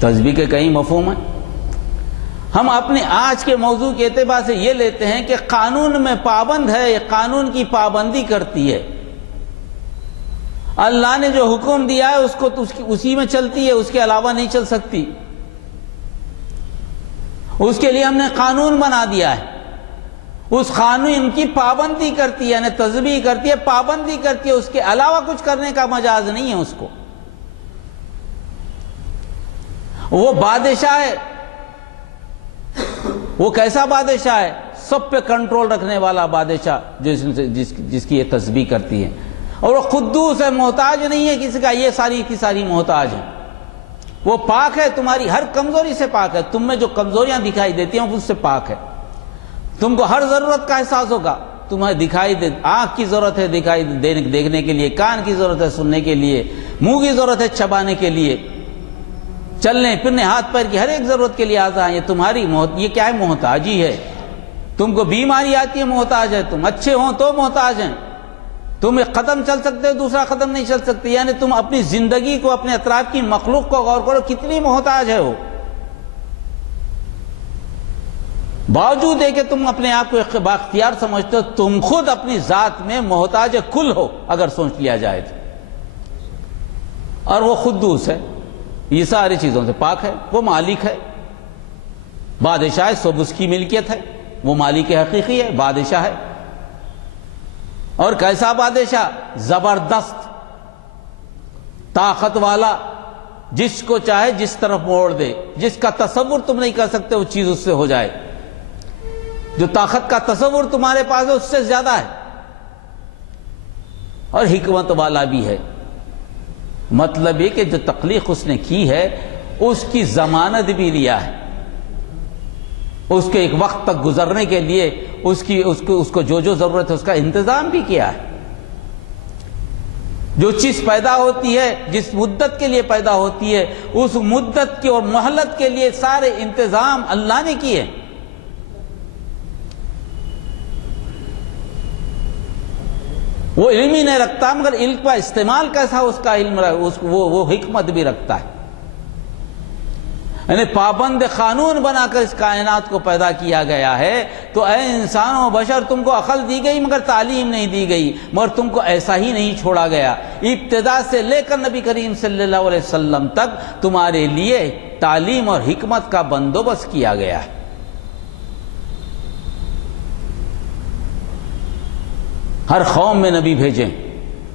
تسبیح کے کئی مفہوم ہیں. ہم اپنے آج کے موضوع کے اعتبار سے یہ لیتے ہیں کہ قانون میں پابند ہے، یہ قانون کی پابندی کرتی ہے. اللہ نے جو حکم دیا ہے اس کو تو اسی میں چلتی ہے، اس کے علاوہ نہیں چل سکتی. اس کے لیے ہم نے قانون بنا دیا ہے، اس قانون کی پابندی کرتی ہے، یعنی تسبیح کرتی ہے، پابندی کرتی ہے، اس کے علاوہ کچھ کرنے کا مجاز نہیں ہے. اس کو وہ بادشاہ ہے. وہ کیسا بادشاہ ہے؟ سب پہ کنٹرول رکھنے والا بادشاہ جس کی یہ تسبیح کرتی ہے. اور وہ قدوس ہے، محتاج نہیں ہے کسی کا. یہ ساری کی ساری محتاج ہیں. وہ پاک ہے، تمہاری ہر کمزوری سے پاک ہے. تم میں جو کمزوریاں دکھائی دیتی ہیں اس سے پاک ہے. تم کو ہر ضرورت کا احساس ہوگا. تمہیں دکھائی دے، آنکھ کی ضرورت ہے دکھائی دیکھنے کے لیے، کان کی ضرورت ہے سننے کے لیے، منہ کی ضرورت ہے چبانے کے لیے، چلنے پھرنے ہاتھ پیر کی ہر ایک ضرورت کے لیے آزاد ہے. یہ تمہاری یہ کیا ہے؟ محتاجی ہے. تم کو بیماری آتی ہے، محتاج ہے. تم اچھے ہوں تو محتاج ہیں. تم ایک قدم چل سکتے ہو، دوسرا قدم نہیں چل سکتے. یعنی تم اپنی زندگی کو، اپنے اطراف کی مخلوق کو غور کرو، کتنی محتاج ہے وہ. باوجود ہے کہ تم اپنے آپ کو بااختیار سمجھتے ہو، تم خود اپنی ذات میں محتاج کل ہو اگر سوچ لیا جائے تو. اور وہ قدوس ہے، یہ ساری چیزوں سے پاک ہے. وہ مالک ہے، بادشاہ ہے، سب اس کی ملکیت ہے. وہ مالک حقیقی ہے، بادشاہ ہے. اور کیسا بادشاہ؟ زبردست. طاقت والا جس کو چاہے جس طرف موڑ دے، جس کا تصور تم نہیں کر سکتے وہ چیز اس سے ہو جائے، جو طاقت کا تصور تمہارے پاس ہے اس سے زیادہ ہے، اور حکمت والا بھی ہے۔ مطلب یہ کہ جو تخلیق اس نے کی ہے اس کی ضمانت بھی لیا ہے، اس کے ایک وقت تک گزرنے کے لیے اس کو جو ضرورت ہے اس کا انتظام بھی کیا ہے۔ جو چیز پیدا ہوتی ہے جس مدت کے لیے پیدا ہوتی ہے اس مدت کی اور مہلت کے لیے سارے انتظام اللہ نے کیے۔ وہ علم ہی نہیں رکھتا مگر علم کا استعمال کیسا اس کا علم وہ حکمت بھی رکھتا ہے۔ یعنی پابند قانون بنا کر اس کائنات کو پیدا کیا گیا ہے۔ تو اے انسان و بشر، تم کو عقل دی گئی مگر تعلیم نہیں دی گئی، مگر تم کو ایسا ہی نہیں چھوڑا گیا۔ ابتدا سے لے کر نبی کریم صلی اللہ علیہ وسلم تک تمہارے لیے تعلیم اور حکمت کا بندوبست کیا گیا ہے۔ ہر قوم میں نبی بھیجیں،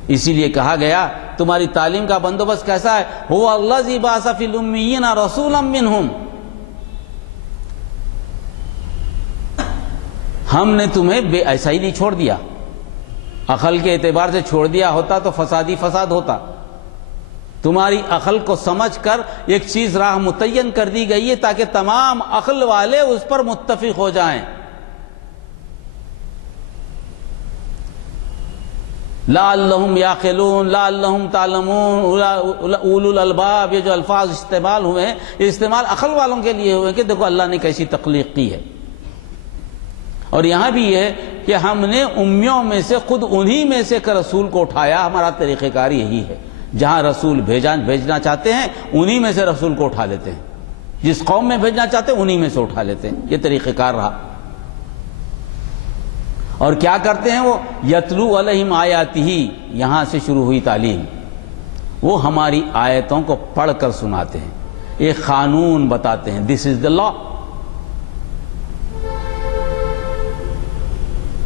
اسی لیے کہا گیا تمہاری تعلیم کا بندوبست کیسا ہے؟ هو الذی بعث فی الامیین رسولا منہم، ہم نے تمہیں ایسا ہی نہیں چھوڑ دیا، عقل کے اعتبار سے چھوڑ دیا ہوتا تو فساد ہی فساد ہوتا۔ تمہاری عقل کو سمجھ کر ایک چیز راہ متعین کر دی گئی ہے تاکہ تمام عقل والے اس پر متفق ہو جائیں۔ لعلہم یعقلون، لعلہم تعلمون، اولو الالباب، یہ جو الفاظ استعمال ہوئے ہیں یہ استعمال عقل والوں کے لیے ہوئے کہ دیکھو اللہ نے کیسی تخلیق کی ہے۔ اور یہاں بھی یہ کہ ہم نے امیوں میں سے خود انہی میں سے ایک رسول کو اٹھایا، ہمارا طریقہ کار یہی ہے، جہاں رسول بھیجنا چاہتے ہیں انہی میں سے رسول کو اٹھا لیتے ہیں، جس قوم میں بھیجنا چاہتے ہیں انہی میں سے اٹھا لیتے ہیں، یہ طریقہ کار رہا۔ اور کیا کرتے ہیں وہ؟ یتلو علیہم آیاتہ، یہاں سے شروع ہوئی تعلیم، وہ ہماری آیتوں کو پڑھ کر سناتے ہیں، ایک قانون بتاتے ہیں، دس از دا لا،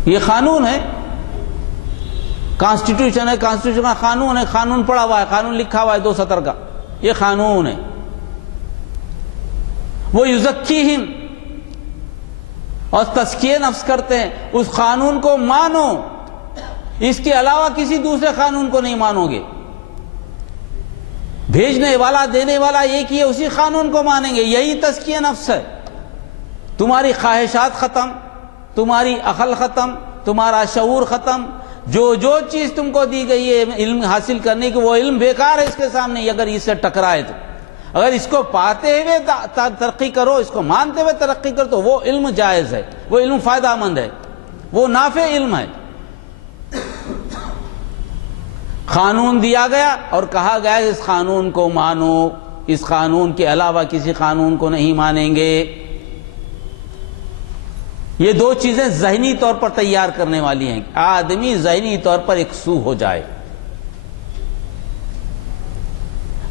یہ قانون ہے، کانسٹیٹیوشن ہے، کانسٹیٹیوشن کا قانون ہے، قانون پڑھا ہوا ہے، قانون لکھا ہوا ہے 2 سطر کا، یہ قانون ہے۔ وہ یزکیہم، اور تزکیہ نفس کرتے ہیں، اس قانون کو مانو، اس کے علاوہ کسی دوسرے قانون کو نہیں مانو گے۔ بھیجنے والا دینے والا ایک ہی ہے، اسی قانون کو مانیں گے، یہی تزکیہ نفس ہے۔ تمہاری خواہشات ختم، تمہاری عقل ختم، تمہارا شعور ختم، جو چیز تم کو دی گئی ہے علم حاصل کرنے کی وہ علم بیکار ہے اس کے سامنے اگر اس سے ٹکرائے تو۔ اگر اس کو پاتے ہوئے ترقی کرو، اس کو مانتے ہوئے ترقی کرو تو وہ علم جائز ہے، وہ علم فائدہ مند ہے، وہ نافع علم ہے۔ قانون دیا گیا اور کہا گیا اس قانون کو مانو، اس قانون کے علاوہ کسی قانون کو نہیں مانیں گے۔ یہ 2 چیزیں ذہنی طور پر تیار کرنے والی ہیں، آدمی ذہنی طور پر یکسو ہو جائے،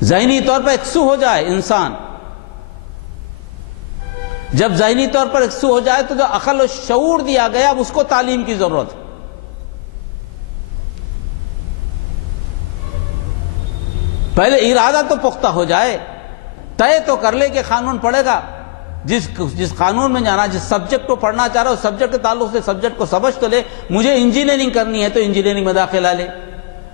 ذہنی طور پر یکسو ہو جائے انسان۔ جب ذہنی طور پر یکسو ہو جائے تو جو عقل و شعور دیا گیا اب اس کو تعلیم کی ضرورت ہے۔ پہلے ارادہ تو پختہ ہو جائے، طے تو کر لے کہ قانون پڑھے گا، جس قانون میں جانا، جس سبجیکٹ کو پڑھنا چاہ رہا ہے اس سبجیکٹ کے تعلق سے سبجیکٹ کو سمجھ تو لے۔ مجھے انجینئرنگ کرنی ہے تو انجینئرنگ میں داخلہ لے،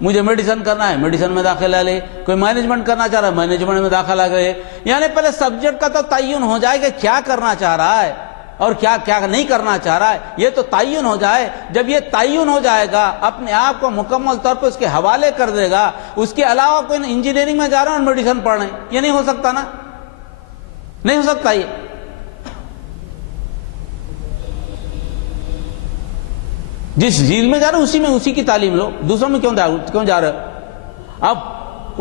مجھے میڈیسن کرنا ہے میڈیسن میں داخلہ لے، کوئی مینجمنٹ کرنا چاہ رہا ہے مینجمنٹ میں داخلہ لے۔ یعنی پہلے سبجیکٹ کا تو تعین ہو جائے کہ کیا کرنا چاہ رہا ہے اور کیا نہیں کرنا چاہ رہا ہے، یہ تو تعین ہو جائے۔ جب یہ تعین ہو جائے گا اپنے آپ کو مکمل طور پر اس کے حوالے کر دے گا۔ اس کے علاوہ کوئی انجینئرنگ میں جا رہا ہے اور میڈیسن پڑھ رہے ہیں، یہ نہیں ہو سکتا نا، نہیں ہو سکتا۔ یہ جس جیل میں جا رہے اسی میں اسی کی تعلیم لو، دوسروں میں کیوں جا رہے ہو؟ اب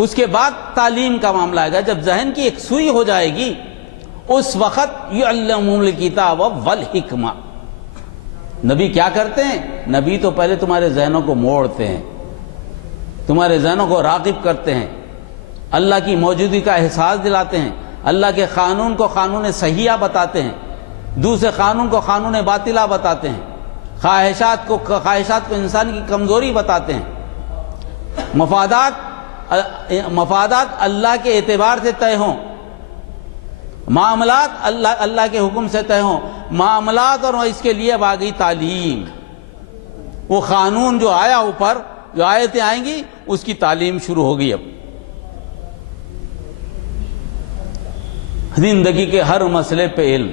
اس کے بعد تعلیم کا معاملہ آئے گا، جب ذہن کی ایک سوئی ہو جائے گی اس وقت یعلمون الکتاب والحکمہ۔ نبی کیا کرتے ہیں؟ نبی تو پہلے تمہارے ذہنوں کو موڑتے ہیں، تمہارے ذہنوں کو راغب کرتے ہیں، اللہ کی موجودگی کا احساس دلاتے ہیں، اللہ کے قانون کو قانون صحیحہ بتاتے ہیں، دوسرے قانون کو قانون باطلہ بتاتے ہیں، خواہشات کو انسان کی کمزوری بتاتے ہیں، مفادات مفادات اللہ کے اعتبار سے طے ہوں، معاملات اللہ کے حکم سے طے ہوں، معاملات اور اس کے لیے اب آ گئی تعلیم۔ وہ قانون جو آیا اوپر، جو آیتیں آئیں گی، اس کی تعلیم شروع ہوگی۔ اب زندگی کے ہر مسئلے پہ علم،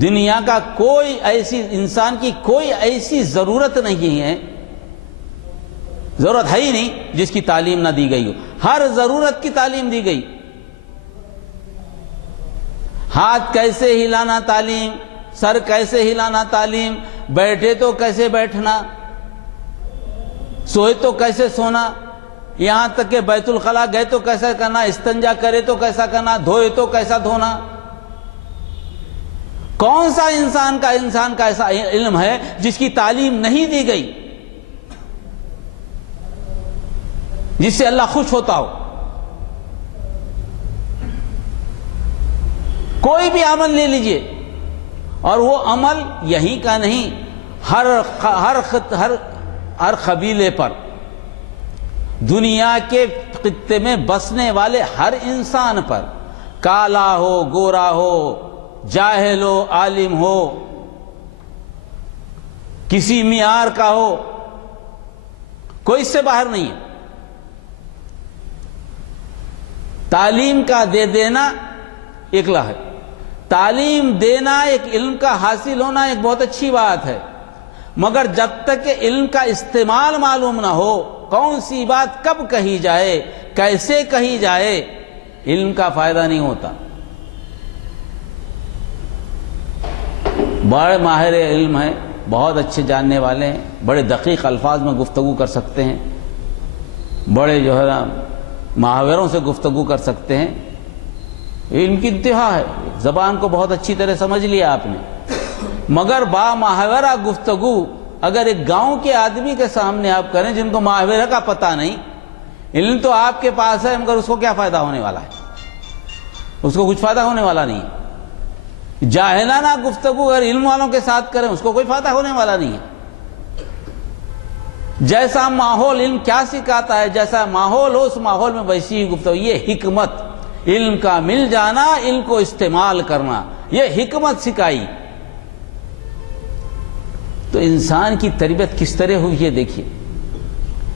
دنیا کا کوئی ایسی انسان کی کوئی ایسی ضرورت نہیں ہے، ضرورت ہے ہی نہیں جس کی تعلیم نہ دی گئی ہو، ہر ضرورت کی تعلیم دی گئی۔ ہاتھ کیسے ہلانا تعلیم، سر کیسے ہلانا تعلیم، بیٹھے تو کیسے بیٹھنا، سوئے تو کیسے سونا، یہاں تک کہ بیت الخلاء گئے تو کیسا کرنا، استنجا کرے تو کیسا کرنا، دھوئے تو کیسا دھونا۔ کون سا انسان کا ایسا علم ہے جس کی تعلیم نہیں دی گئی، جس سے اللہ خوش ہوتا ہو؟ کوئی بھی عمل لے لیجئے، اور وہ عمل یہیں کا نہیں، ہر قبیلے پر، دنیا کے خطے میں بسنے والے ہر انسان پر، کالا ہو، گورا ہو، جاہل ہو، عالم ہو، کسی معیار کا ہو، کوئی اس سے باہر نہیں ہے۔ تعلیم کا دے دینا اکلا ہے، تعلیم دینا، ایک علم کا حاصل ہونا ایک بہت اچھی بات ہے، مگر جب تک کہ علم کا استعمال معلوم نہ ہو، کون سی بات کب کہی جائے، کیسے کہی جائے، علم کا فائدہ نہیں ہوتا۔ بڑے ماہر علم ہیں، بہت اچھے جاننے والے ہیں، بڑے دقیق الفاظ میں گفتگو کر سکتے ہیں، بڑے جو ہے نا محاوروں سے گفتگو کر سکتے ہیں، علم کی انتہا ہے، زبان کو بہت اچھی طرح سمجھ لیا آپ نے، مگر با محاورہ گفتگو اگر ایک گاؤں کے آدمی کے سامنے آپ کریں جن کو محاورہ کا پتہ نہیں، علم تو آپ کے پاس ہے مگر اس کو کیا فائدہ ہونے والا ہے؟ اس کو کچھ فائدہ ہونے والا نہیں ہے۔ جاہلانہ گفتگو اگر علم والوں کے ساتھ کریں اس کو کوئی فائدہ ہونے والا نہیں ہے۔ جیسا ماحول علم کیا سکھاتا ہے، جیسا ماحول ہو اس ماحول میں ویسی ہی گفتگو، یہ حکمت، علم کا مل جانا، علم کو استعمال کرنا، یہ حکمت سکھائی۔ تو انسان کی تربیت کس طرح ہوئی ہے دیکھیے،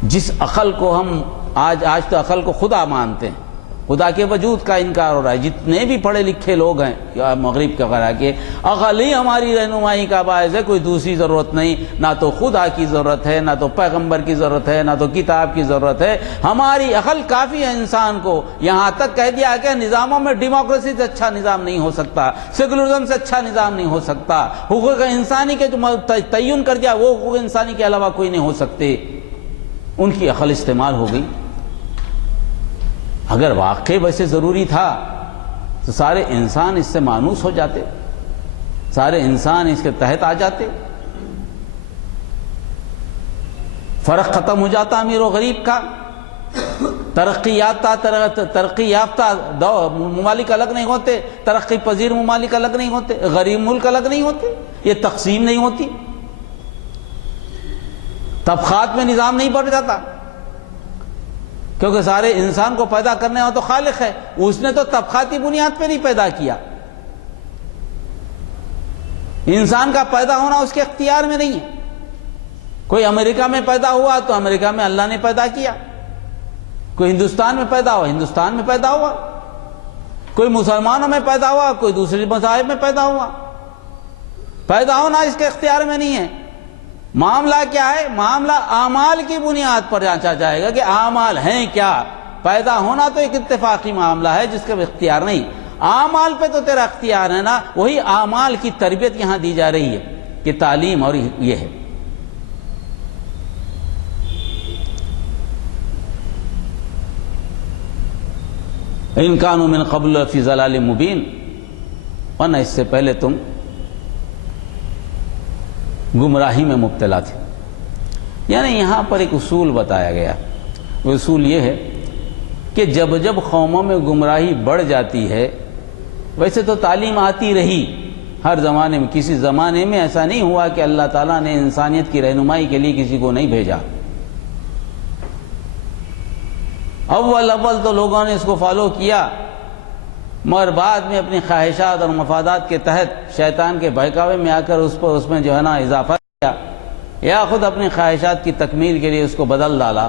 جس عقل کو ہم آج تو عقل کو خدا مانتے ہیں، خدا کے وجود کا انکار ہو رہا ہے۔ جتنے بھی پڑھے لکھے لوگ ہیں یا مغرب کے وغیرہ کے، عقل ہی ہماری رہنمائی کا باعث ہے، کوئی دوسری ضرورت نہیں، نہ تو خدا کی ضرورت ہے، نہ تو پیغمبر کی ضرورت ہے، نہ تو کتاب کی ضرورت ہے، ہماری عقل کافی ہے انسان کو۔ یہاں تک کہہ دیا کہ نظاموں میں ڈیموکریسی سے اچھا نظام نہیں ہو سکتا، سیکولرزم سے اچھا نظام نہیں ہو سکتا، حقوق انسانی کے جو تعین کر دیا وہ حقوق انسانی کے علاوہ کوئی نہیں ہو سکتے۔ ان کی عقل استعمال ہو گئی۔ اگر واقعی ویسے ضروری تھا تو سارے انسان اس سے مانوس ہو جاتے، سارے انسان اس کے تحت آ جاتے، فرق ختم ہو جاتا امیر و غریب کا، ترقی یافتہ ممالک الگ نہیں ہوتے، ترقی پذیر ممالک الگ نہیں ہوتے، غریب ملک الگ نہیں ہوتے، یہ تقسیم نہیں ہوتی، طبقات میں نظام نہیں بڑھ جاتا، کیونکہ سارے انسان کو پیدا کرنے والا تو خالق ہے، اس نے تو طبقاتی بنیاد پہ نہیں پیدا کیا۔ انسان کا پیدا ہونا اس کے اختیار میں نہیں ہے۔ کوئی امریکہ میں پیدا ہوا تو امریکہ میں اللہ نے پیدا کیا، کوئی ہندوستان میں پیدا ہوا ہندوستان میں پیدا ہوا، کوئی مسلمانوں میں پیدا ہوا کوئی دوسرے مذاہب میں پیدا ہوا، پیدا ہونا اس کے اختیار میں نہیں ہے۔ معاملہ کیا ہے؟ معاملہ اعمال کی بنیاد پر جانچا جائے گا کہ اعمال ہیں کیا۔ پیدا ہونا تو ایک اتفاقی معاملہ ہے جس کا اختیار نہیں، اعمال پہ تو تیرا اختیار ہے نا۔ وہی اعمال کی تربیت یہاں دی جا رہی ہے کہ تعلیم اور یہ ہے۔ ان کانوا من قبل فی ضلال مبین، ورنہ اس سے پہلے تم گمراہی میں مبتلا تھے۔ یعنی یہاں پر ایک اصول بتایا گیا، وہ اصول یہ ہے کہ جب جب قوموں میں گمراہی بڑھ جاتی ہے، ویسے تو تعلیم آتی رہی ہر زمانے میں، کسی زمانے میں ایسا نہیں ہوا کہ اللہ تعالیٰ نے انسانیت کی رہنمائی کے لیے کسی کو نہیں بھیجا۔ اول تو لوگوں نے اس کو فالو کیا، مگر بعد میں اپنی خواہشات اور مفادات کے تحت شیطان کے بہکاوے میں آ کر اس میں جو ہے نا اضافہ کیا، یا خود اپنی خواہشات کی تکمیل کے لیے اس کو بدل ڈالا،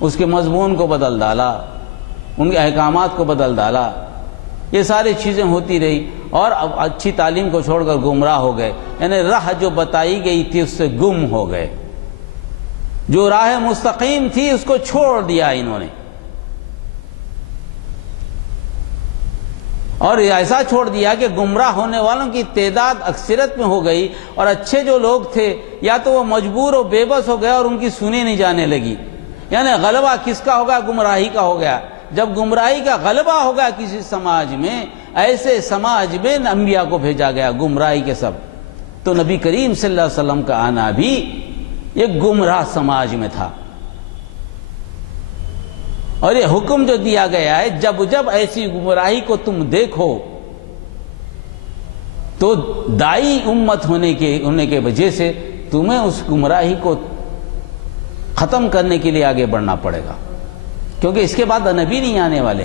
اس کے مضمون کو بدل ڈالا، ان کے احکامات کو بدل ڈالا. یہ ساری چیزیں ہوتی رہی اور اب اچھی تعلیم کو چھوڑ کر گمراہ ہو گئے، یعنی راہ جو بتائی گئی تھی اس سے گم ہو گئے. جو راہ مستقیم تھی اس کو چھوڑ دیا انہوں نے، اور ایسا چھوڑ دیا کہ گمراہ ہونے والوں کی تعداد اکثریت میں ہو گئی، اور اچھے جو لوگ تھے یا تو وہ مجبور و بے بس ہو گئے اور ان کی سنی نہیں جانے لگی. یعنی غلبہ کس کا ہوگا؟ گمراہی کا ہو گیا. جب گمراہی کا غلبہ ہو گیا کسی سماج میں، ایسے سماج میں انبیاء کو بھیجا گیا گمراہی کے سب. تو نبی کریم صلی اللہ علیہ وسلم کا آنا بھی ایک گمراہ سماج میں تھا. اور یہ حکم جو دیا گیا ہے، جب ایسی گمراہی کو تم دیکھو تو دائی امت ہونے کے وجہ سے تمہیں اس گمراہی کو ختم کرنے کے لیے آگے بڑھنا پڑے گا، کیونکہ اس کے بعد نبی نہیں آنے والے.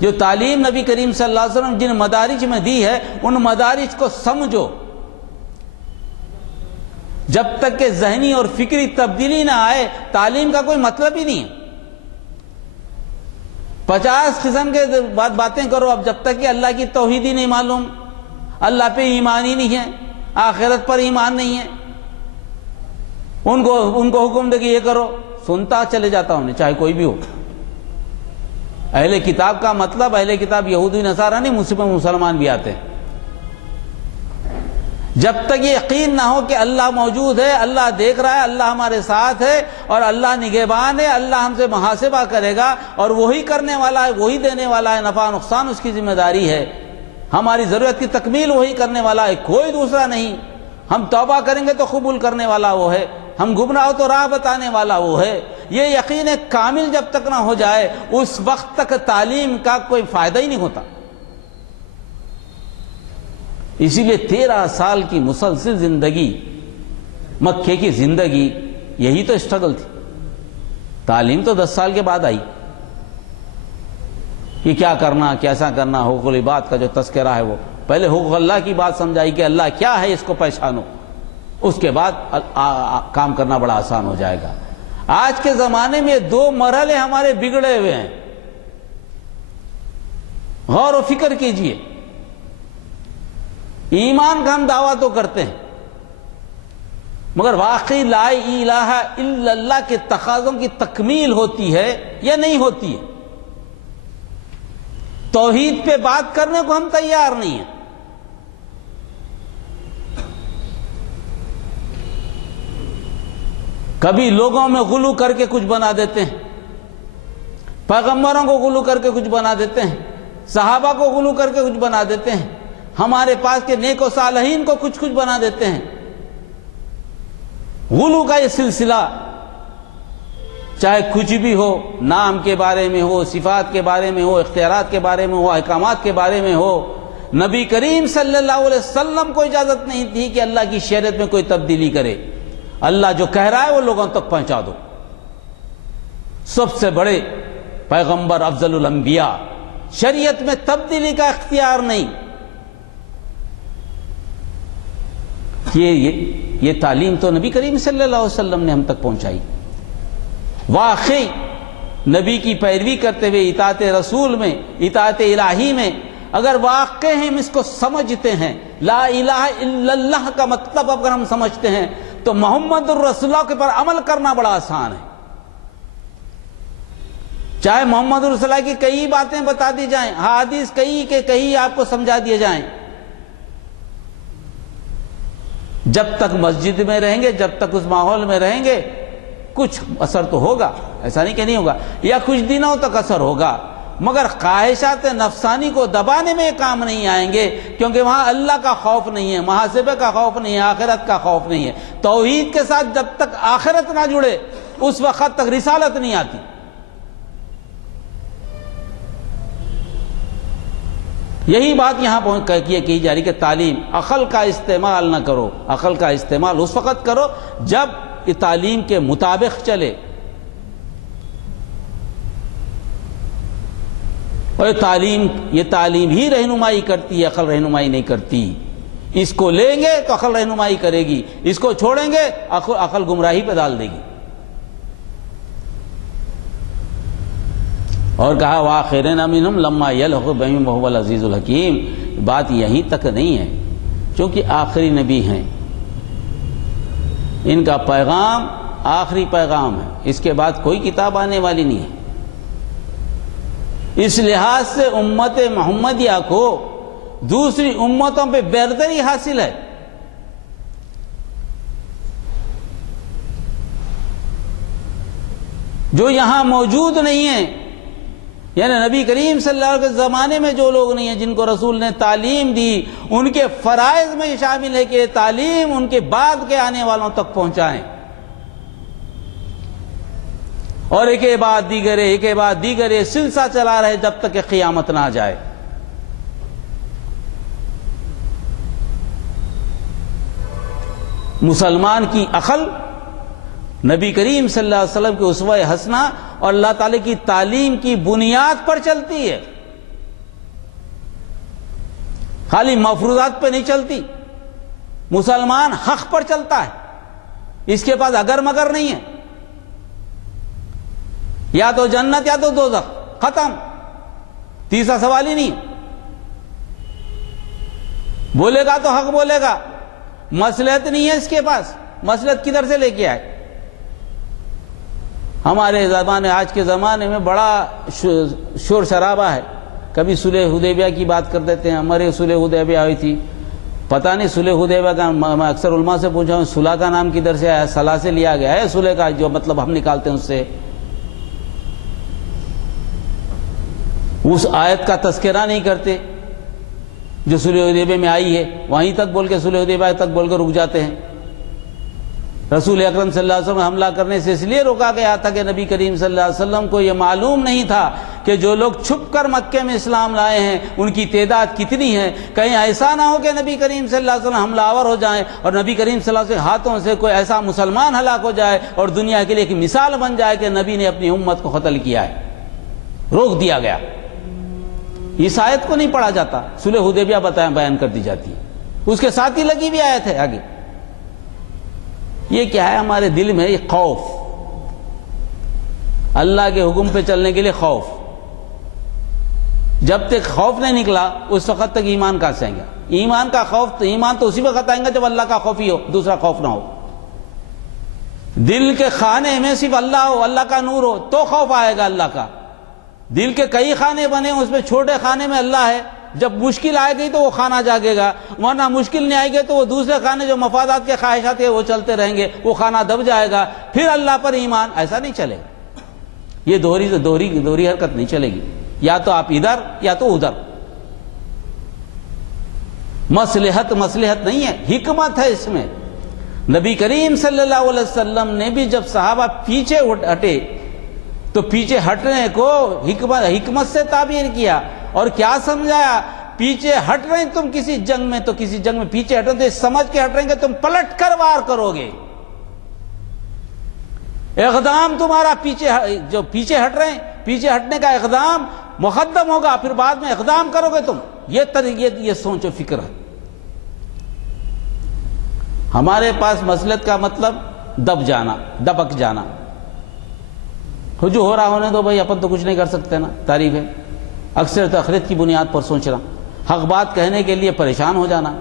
جو تعلیم نبی کریم صلی اللہ علیہ وسلم جن مدارج میں دی ہے ان مدارج کو سمجھو. جب تک کہ ذہنی اور فکری تبدیلی نہ آئے تعلیم کا کوئی مطلب ہی نہیں ہے. 50 قسم کے باتیں کرو، اب جب تک کہ اللہ کی توحید ہی نہیں معلوم، اللہ پہ ایمان ہی نہیں ہے، آخرت پر ایمان نہیں ہے، ان کو حکم دے کہ یہ کرو، سنتا چلے جاتا ہوں چاہے کوئی بھی ہو. اہل کتاب کا مطلب اہل کتاب یہودی نصارہ نہیں، مسلمان بھی آتے ہیں. جب تک یہ یقین نہ ہو کہ اللہ موجود ہے، اللہ دیکھ رہا ہے، اللہ ہمارے ساتھ ہے اور اللہ نگہبان ہے، اللہ ہم سے محاسبہ کرے گا اور وہی کرنے والا ہے، وہی دینے والا ہے، نفع نقصان اس کی ذمہ داری ہے، ہماری ضرورت کی تکمیل وہی کرنے والا ہے، کوئی دوسرا نہیں. ہم توبہ کریں گے تو قبول کرنے والا وہ ہے، ہم گمراہ ہو تو راہ بتانے والا وہ ہے. یہ یقین کامل جب تک نہ ہو جائے اس وقت تک تعلیم کا کوئی فائدہ ہی نہیں ہوتا. اسی لیے 13 سال کی مسلسل زندگی، مکے کی زندگی، یہی تو اسٹرگل تھی. تعلیم تو 10 سال کے بعد آئی کہ کیا کرنا، کیسا کرنا. حقوق العباد کا جو تذکرہ ہے وہ پہلے حقوق اللہ کی بات سمجھائی کہ اللہ کیا ہے اس کو پہچانو، اس کے بعد کام کرنا بڑا آسان ہو جائے گا. آج کے زمانے میں 2 مرحلے ہمارے بگڑے ہوئے ہیں. غور و فکر کیجئے. ایمان کا ہم دعویٰ تو کرتے ہیں مگر واقعی لا الہ الا اللہ کے تقاضوں کی تکمیل ہوتی ہے یا نہیں ہوتی ہے؟ توحید پہ بات کرنے کو ہم تیار نہیں ہیں. کبھی لوگوں میں غلو کر کے کچھ بنا دیتے ہیں، پیغمبروں کو غلو کر کے کچھ بنا دیتے ہیں، صحابہ کو غلو کر کے کچھ بنا دیتے ہیں، ہمارے پاس کے نیک و صالحین کو کچھ بنا دیتے ہیں. غلو کا یہ سلسلہ چاہے کچھ بھی ہو، نام کے بارے میں ہو، صفات کے بارے میں ہو، اختیارات کے بارے میں ہو، احکامات کے بارے میں ہو، نبی کریم صلی اللہ علیہ وسلم کو اجازت نہیں تھی کہ اللہ کی شریعت میں کوئی تبدیلی کرے. اللہ جو کہہ رہا ہے وہ لوگوں تک پہنچا دو. سب سے بڑے پیغمبر افضل الانبیاء، شریعت میں تبدیلی کا اختیار نہیں. یہ تعلیم تو نبی کریم صلی اللہ علیہ وسلم نے ہم تک پہنچائی. واقعی نبی کی پیروی کرتے ہوئے اطاعت رسول میں، اطاعت الہی میں اگر واقع ہم اس کو سمجھتے ہیں، لا الہ الا اللہ کا مطلب اگر ہم سمجھتے ہیں تو محمد الرسول اللہ کے پر عمل کرنا بڑا آسان ہے. چاہے محمد الرسول اللہ کی کئی باتیں بتا دی جائیں، حدیث کئی کے کئی آپ کو سمجھا دیے جائیں، جب تک مسجد میں رہیں گے، جب تک اس ماحول میں رہیں گے کچھ اثر تو ہوگا، ایسا نہیں کہ نہیں ہوگا، یا کچھ دنوں تک اثر ہوگا، مگر خواہشات نفسانی کو دبانے میں کام نہیں آئیں گے، کیونکہ وہاں اللہ کا خوف نہیں ہے، محاسبے کا خوف نہیں ہے، آخرت کا خوف نہیں ہے. توحید کے ساتھ جب تک آخرت نہ جڑے اس وقت تک رسالت نہیں آتی. یہی بات یہاں کی جا رہی کہ تعلیم، عقل کا استعمال نہ کرو. عقل کا استعمال اس وقت کرو جب یہ تعلیم کے مطابق چلے. اور یہ تعلیم ہی رہنمائی کرتی ہے، عقل رہنمائی نہیں کرتی۔ اس کو لیں گے تو عقل رہنمائی کرے گی، اس کو چھوڑیں گے عقل گمراہی پہ ڈال دے گی۔ اور کہا وآخرین منہم لما یلحق بہم وہو العزیز الحکیم۔ بات یہیں تک نہیں ہے، چونکہ آخری نبی ہیں، ان کا پیغام آخری پیغام ہے، اس کے بعد کوئی کتاب آنے والی نہیں ہے۔ اس لحاظ سے امت محمدیہ کو دوسری امتوں پہ برتری حاصل ہے۔ جو یہاں موجود نہیں ہیں، یعنی نبی کریم صلی اللہ علیہ وسلم کے زمانے میں جو لوگ نہیں ہیں جن کو رسول نے تعلیم دی، ان کے فرائض میں شامل ہے کہ تعلیم ان کے بعد کے آنے والوں تک پہنچائیں، اور ایک کے بعد دیگر ایک کے بعد دیگر یہ سلسلہ چلا رہے جب تک کہ قیامت نہ آ جائے۔ مسلمان کی عقل نبی کریم صلی اللہ علیہ وسلم کے اسوہ حسنہ اور اللہ تعالی کی تعلیم کی بنیاد پر چلتی ہے، خالی مفروضات پہ نہیں چلتی۔ مسلمان حق پر چلتا ہے، اس کے پاس اگر مگر نہیں ہے، یا تو جنت یا تو دوزخ، ختم، تیسرا سوال ہی نہیں ہے۔ بولے گا تو حق بولے گا، مصلحت نہیں ہے اس کے پاس، مصلحت کدھر سے لے کے آئے؟ ہمارے زمانے آج کے زمانے میں بڑا شور شرابہ ہے، کبھی صلح حدیبیہ کی بات کر دیتے ہیں، ہمارے صلح حدیبیہ ہوئی تھی، پتہ نہیں صلح حدیبیہ کا، میں اکثر علماء سے پوچھا ہوں صلح کا نام کدھر سے آیا؟ صلاح سے لیا گیا ہے، صلح کا جو مطلب ہم نکالتے ہیں اس سے۔ اس آیت کا تذکرہ نہیں کرتے جو صلح حدیبیہ میں آئی ہے، وہیں تک بول کے صلح حدیبیہ تک بول کے رک جاتے ہیں۔ رسول اکرم صلی اللہ علیہ وسلم حملہ کرنے سے اس لیے روکا گیا تھا کہ نبی کریم صلی اللہ علیہ وسلم کو یہ معلوم نہیں تھا کہ جو لوگ چھپ کر مکے میں اسلام لائے ہیں ان کی تعداد کتنی ہے، کہیں ایسا نہ ہو کہ نبی کریم صلی اللہ علیہ وسلم حملہ آور ہو جائیں اور نبی کریم صلی اللہ علیہ وسلم کے ہاتھوں سے کوئی ایسا مسلمان ہلاک ہو جائے اور دنیا کے لیے ایک مثال بن جائے کہ نبی نے اپنی امت کو قتل کیا ہے۔ روک دیا گیا، اس آیت کو نہیں پڑھا جاتا، صلح حدیبیہ بیان کر دی جاتی ہے، اس کے ساتھ ہی لگی بھی آیت ہے آگے۔ یہ کیا ہے؟ ہمارے دل میں یہ خوف، اللہ کے حکم پہ چلنے کے لیے خوف۔ جب تک خوف نہیں نکلا اس وقت تک ایمان کہاں سے آئیں گا؟ ایمان کا خوف تو ایمان تو اسی وقت آئیں گا جب اللہ کا خوف ہی ہو، دوسرا خوف نہ ہو۔ دل کے خانے میں صرف اللہ ہو، اللہ کا نور ہو تو خوف آئے گا اللہ کا۔ دل کے کئی خانے بنے اس میں چھوٹے خانے میں اللہ ہے، جب مشکل آئے گی تو وہ خانہ جاگے گا، ورنہ مشکل نہیں آئے گی تو وہ دوسرے خانے جو مفادات کے خواہشات ہیں وہ چلتے رہیں گے، وہ خانہ دب جائے گا، پھر اللہ پر ایمان ایسا نہیں چلے گا۔ یہ دوہری حرکت نہیں چلے گی، یا تو آپ ادھر یا تو ادھر۔ مصلحت نہیں ہے، حکمت ہے اس میں۔ نبی کریم صلی اللہ علیہ وسلم نے بھی جب صحابہ پیچھے ہٹے تو پیچھے ہٹنے کو حکمت سے تعبیر کیا، اور کیا سمجھایا؟ پیچھے ہٹ رہے ہیں تم کسی جنگ میں تو کسی جنگ میں پیچھے ہٹو تو سمجھ کے ہٹ رہے ہیں کہ تم پلٹ کر وار کرو گے، اقدام تمہارا جو پیچھے ہٹ رہے ہیں، پیچھے ہٹنے کا اقدام مقدم ہوگا، پھر بعد میں اقدام کرو گے تم۔ یہ سوچ و فکر ہے۔ ہمارے پاس مصلحت کا مطلب دبک جانا، جو ہو رہا ہونے دو بھائی، اپن تو کچھ نہیں کر سکتے نا، تعریف ہے۔ اکثر تخریت کی بنیاد پر سوچنا، حق بات کہنے کے لیے پریشان ہو جانا،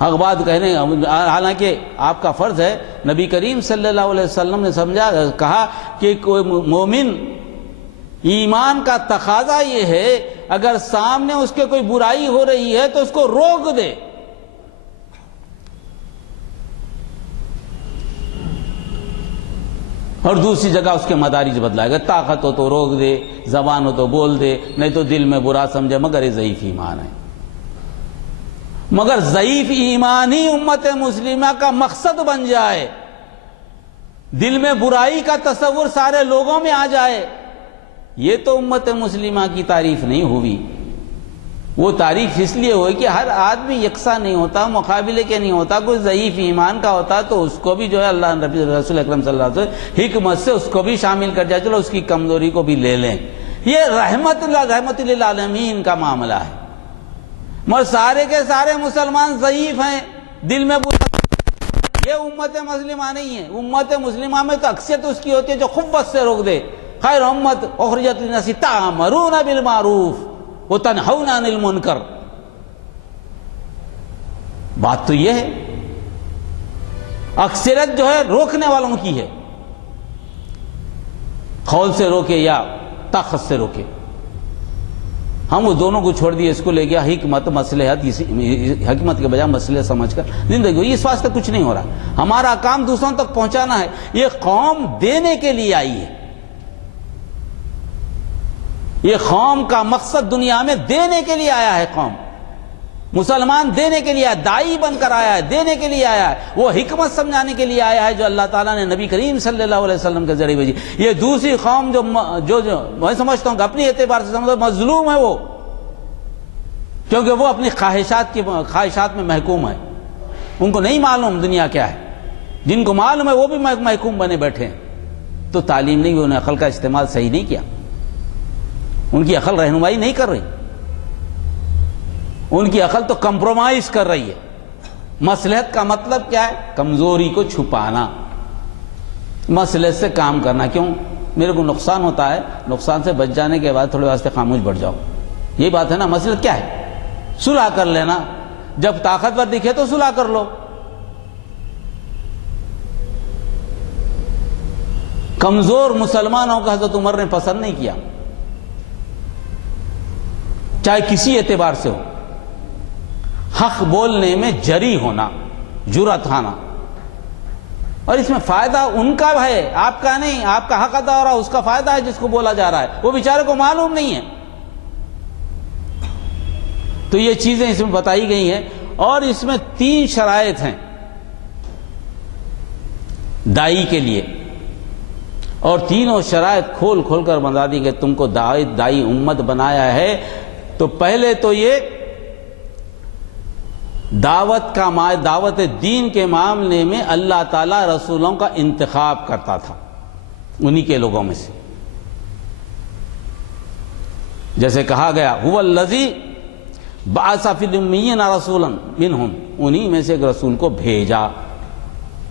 حق بات کہنے، حالانکہ آپ کا فرض ہے، نبی کریم صلی اللہ علیہ وسلم نے کہا کہ کوئی مومن ایمان کا تقاضا یہ ہے اگر سامنے اس کے کوئی برائی ہو رہی ہے تو اس کو روک دے۔ اور دوسری جگہ اس کے مدارج بدلائے گا، طاقت ہو تو روک دے، زبان ہو تو بول دے، نہیں تو دل میں برا سمجھے، مگر یہ ضعیف ایمان ہے۔ مگر ضعیف ایمان ہی امت مسلمہ کا مقصد بن جائے، دل میں برائی کا تصور سارے لوگوں میں آ جائے، یہ تو امت مسلمہ کی تعریف نہیں ہوئی۔ وہ تعریف اس لیے ہوئی کہ ہر آدمی یکساں نہیں ہوتا، مقابلے کے نہیں ہوتا، کوئی ضعیف ایمان کا ہوتا تو اس کو بھی جو ہے اللہ رسول اکرم صلی اللہ علیہ وسلم حکمت سے اس کو بھی شامل کر جائے، چلو اس کی کمزوری کو بھی لے لیں۔ یہ رحمت للعالمین کا معاملہ ہے، مگر سارے کے سارے مسلمان ضعیف ہیں، دل میں یہ امت مسلمہ نہیں ہے۔ امت مسلمہ میں تو اکثریت اس کی ہوتی ہے جو خبث سے روک دے۔ خیر امت اخرجت للناس تأمرون بالمعروف وتنہون عن المنکر، بات تو یہ ہے، اکثریت جو ہے روکنے والوں کی ہے، قول سے روکے یا طاقت سے روکے۔ ہم اس دونوں کو چھوڑ دیے، اس کو لے گیا حکمت مصلحت، حکمت کے بجائے مصلحت سمجھ کر زندگی ہوئی، اس واسطے کچھ نہیں ہو رہا۔ ہمارا کام دوسروں تک پہنچانا ہے۔ یہ قوم دینے کے لیے آئی ہے، یہ قوم کا مقصد دنیا میں دینے کے لیے آیا ہے۔ قوم مسلمان دینے کے لیے آیا، دائی بن کر آیا ہے، دینے کے لیے آیا ہے، وہ حکمت سمجھانے کے لیے آیا ہے جو اللہ تعالیٰ نے نبی کریم صلی اللہ علیہ وسلم کے ذریعے بھیجی۔ یہ دوسری قوم جو میں سمجھتا ہوں کہ اپنی اعتبار سے سمجھتا مظلوم ہے وہ، کیونکہ وہ اپنی خواہشات میں محکوم ہے، ان کو نہیں معلوم دنیا کیا ہے۔ جن کو معلوم ہے وہ بھی محکوم بنے بیٹھے ہیں۔ تو تعلیم نہیں ہوئی، انہیں عقل کا استعمال صحیح نہیں کیا، ان کی عقل رہنمائی نہیں کر رہی، ان کی عقل تو کمپرومائز کر رہی ہے۔ مصلحت کا مطلب کیا ہے؟ کمزوری کو چھپانا، مصلحت سے کام کرنا۔ کیوں؟ میرے کو نقصان ہوتا ہے، نقصان سے بچ جانے کے بعد تھوڑے واسطے خاموش بیٹھ جاؤ، یہی بات ہے نا۔ مصلحت کیا ہے؟ صلح کر لینا، جب طاقتور دکھے تو صلح کر لو۔ کمزور مسلمانوں کو حضرت عمر نے پسند نہیں کیا، چاہے کسی اعتبار سے ہو۔ حق بولنے میں جری ہونا، جرأت آنا، اور اس میں فائدہ ان کا ہے، آپ کا نہیں۔ آپ کا حق ادا ہو رہا، اس کا فائدہ ہے جس کو بولا جا رہا ہے، وہ بیچارے کو معلوم نہیں ہے۔ تو یہ چیزیں اس میں بتائی گئی ہیں، اور اس میں 3 شرائط ہیں دائی کے لیے، اور تینوں شرائط کھول کھول کر بتا دی کہ تم کو دائی امت بنایا ہے۔ تو پہلے تو یہ دعوت دین کے معاملے میں اللہ تعالیٰ رسولوں کا انتخاب کرتا تھا انہی کے لوگوں میں سے، جیسے کہا گیا هو الذی بعث فی الامیین رسولا منہم، انہی میں سے ایک رسول کو بھیجا۔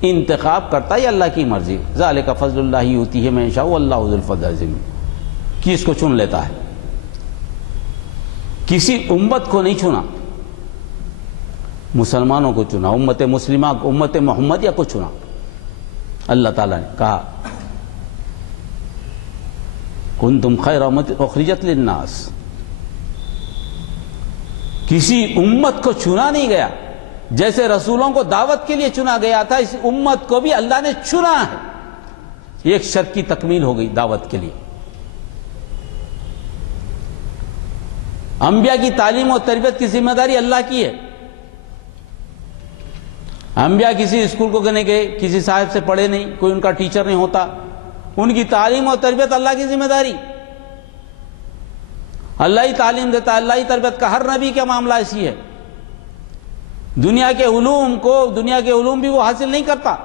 انتخاب کرتا ہے اللہ کی مرضی، ذالک فضل اللہ یؤتیہ من یشاء واللہ ذو الفضل العظیم، کس کو چن لیتا ہے، کسی امت کو نہیں چنا، مسلمانوں کو چنا، امت مسلمہ کو، امت محمدیہ کو چنا۔ اللہ تعالیٰ نے کہا کنتم خیر امت اخرجت للناس، کسی امت کو چنا نہیں گیا، جیسے رسولوں کو دعوت کے لیے چنا گیا تھا، اس امت کو بھی اللہ نے چنا ہے۔ ایک شرط کی تکمیل ہو گئی دعوت کے لیے۔ انبیاء کی تعلیم و تربیت کی ذمہ داری اللہ کی ہے۔ انبیاء کسی اسکول کو نہیں گئے، کسی صاحب سے پڑھے نہیں، کوئی ان کا ٹیچر نہیں ہوتا، ان کی تعلیم و تربیت اللہ کی ذمہ داری، اللہ ہی تعلیم دیتا ہے، اللہ ہی تربیت کا۔ ہر نبی کا معاملہ ایسی ہے، دنیا کے علوم بھی وہ حاصل نہیں کرتا۔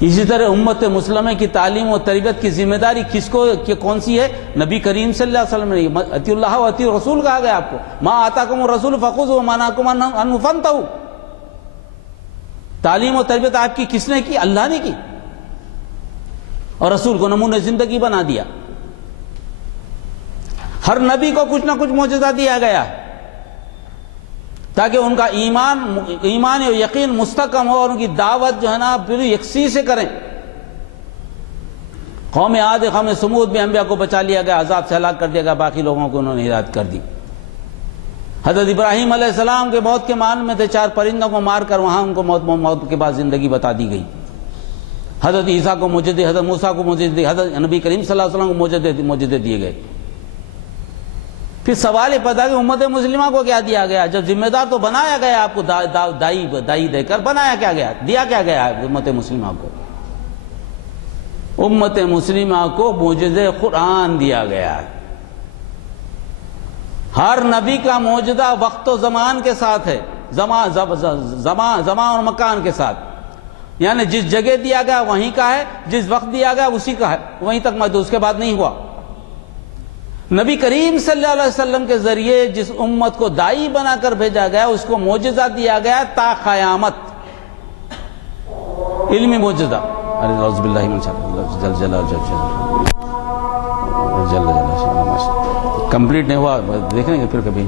اسی طرح امت مسلمہ کی تعلیم و تربیت کی ذمہ داری کس کو کون سی ہے؟ نبی کریم صلی اللہ علیہ وسلم نے اطیعوا اللہ و اطیعوا الرسول کہا گیا آپ کو، ما آتاکم الرسول فخذوہ وما نہاکم عنہ فانتہوا۔ تعلیم و تربیت آپ کی کس نے کی؟ اللہ نے کی، اور رسول کو نمونہ زندگی بنا دیا۔ ہر نبی کو کچھ نہ کچھ معجزہ دیا گیا ہے تاکہ ان کا ایمان و یقین مستحکم ہو، اور ان کی دعوت جو ہے نا پھر یکسی سے کریں۔ قوم عاد، قوم سمود میں انبیاء کو بچا لیا گیا، عذاب سے ہلاک کر دیا گیا، باقی لوگوں کو انہوں نے ہدایت کر دی۔ حضرت ابراہیم علیہ السلام کے موت کے معلوم میں تھے، 4 پرندوں کو مار کر وہاں ان کو موت کے بعد زندگی بتا دی گئی۔ حضرت عیسیٰ کو معجزے، حضرت موسیٰ کو معجزے، حضرت نبی کریم صلی اللہ علیہ وسلم کو معجزے دیے گئے۔ پھر سوال یہ پیدا کہ امت مسلمہ کو کیا دیا گیا؟ جب ذمہ دار تو بنایا گیا آپ کو، دائی دے کر بنایا کیا گیا، دیا کیا گیا ہے امت مسلمہ کو؟ امت مسلمہ کو معجزہ قرآن دیا گیا ہے۔ ہر نبی کا معجزہ وقت و زمان کے ساتھ ہے، زمان اور مکان کے ساتھ۔ یعنی جس جگہ دیا گیا وہیں کا ہے، جس وقت دیا گیا اسی کا ہے، وہیں تک محدود، اس کے بعد نہیں ہوا۔ نبی کریم صلی اللہ علیہ وسلم کے ذریعے جس امت کو دائی بنا کر بھیجا گیا اس کو معجزہ دیا گیا تا قیامت، علمی معجزہ۔ اعوذ باللہ من الشیطان الرجیم، کمپلیٹ نہیں ہوا، دیکھیں گے پھر کبھی۔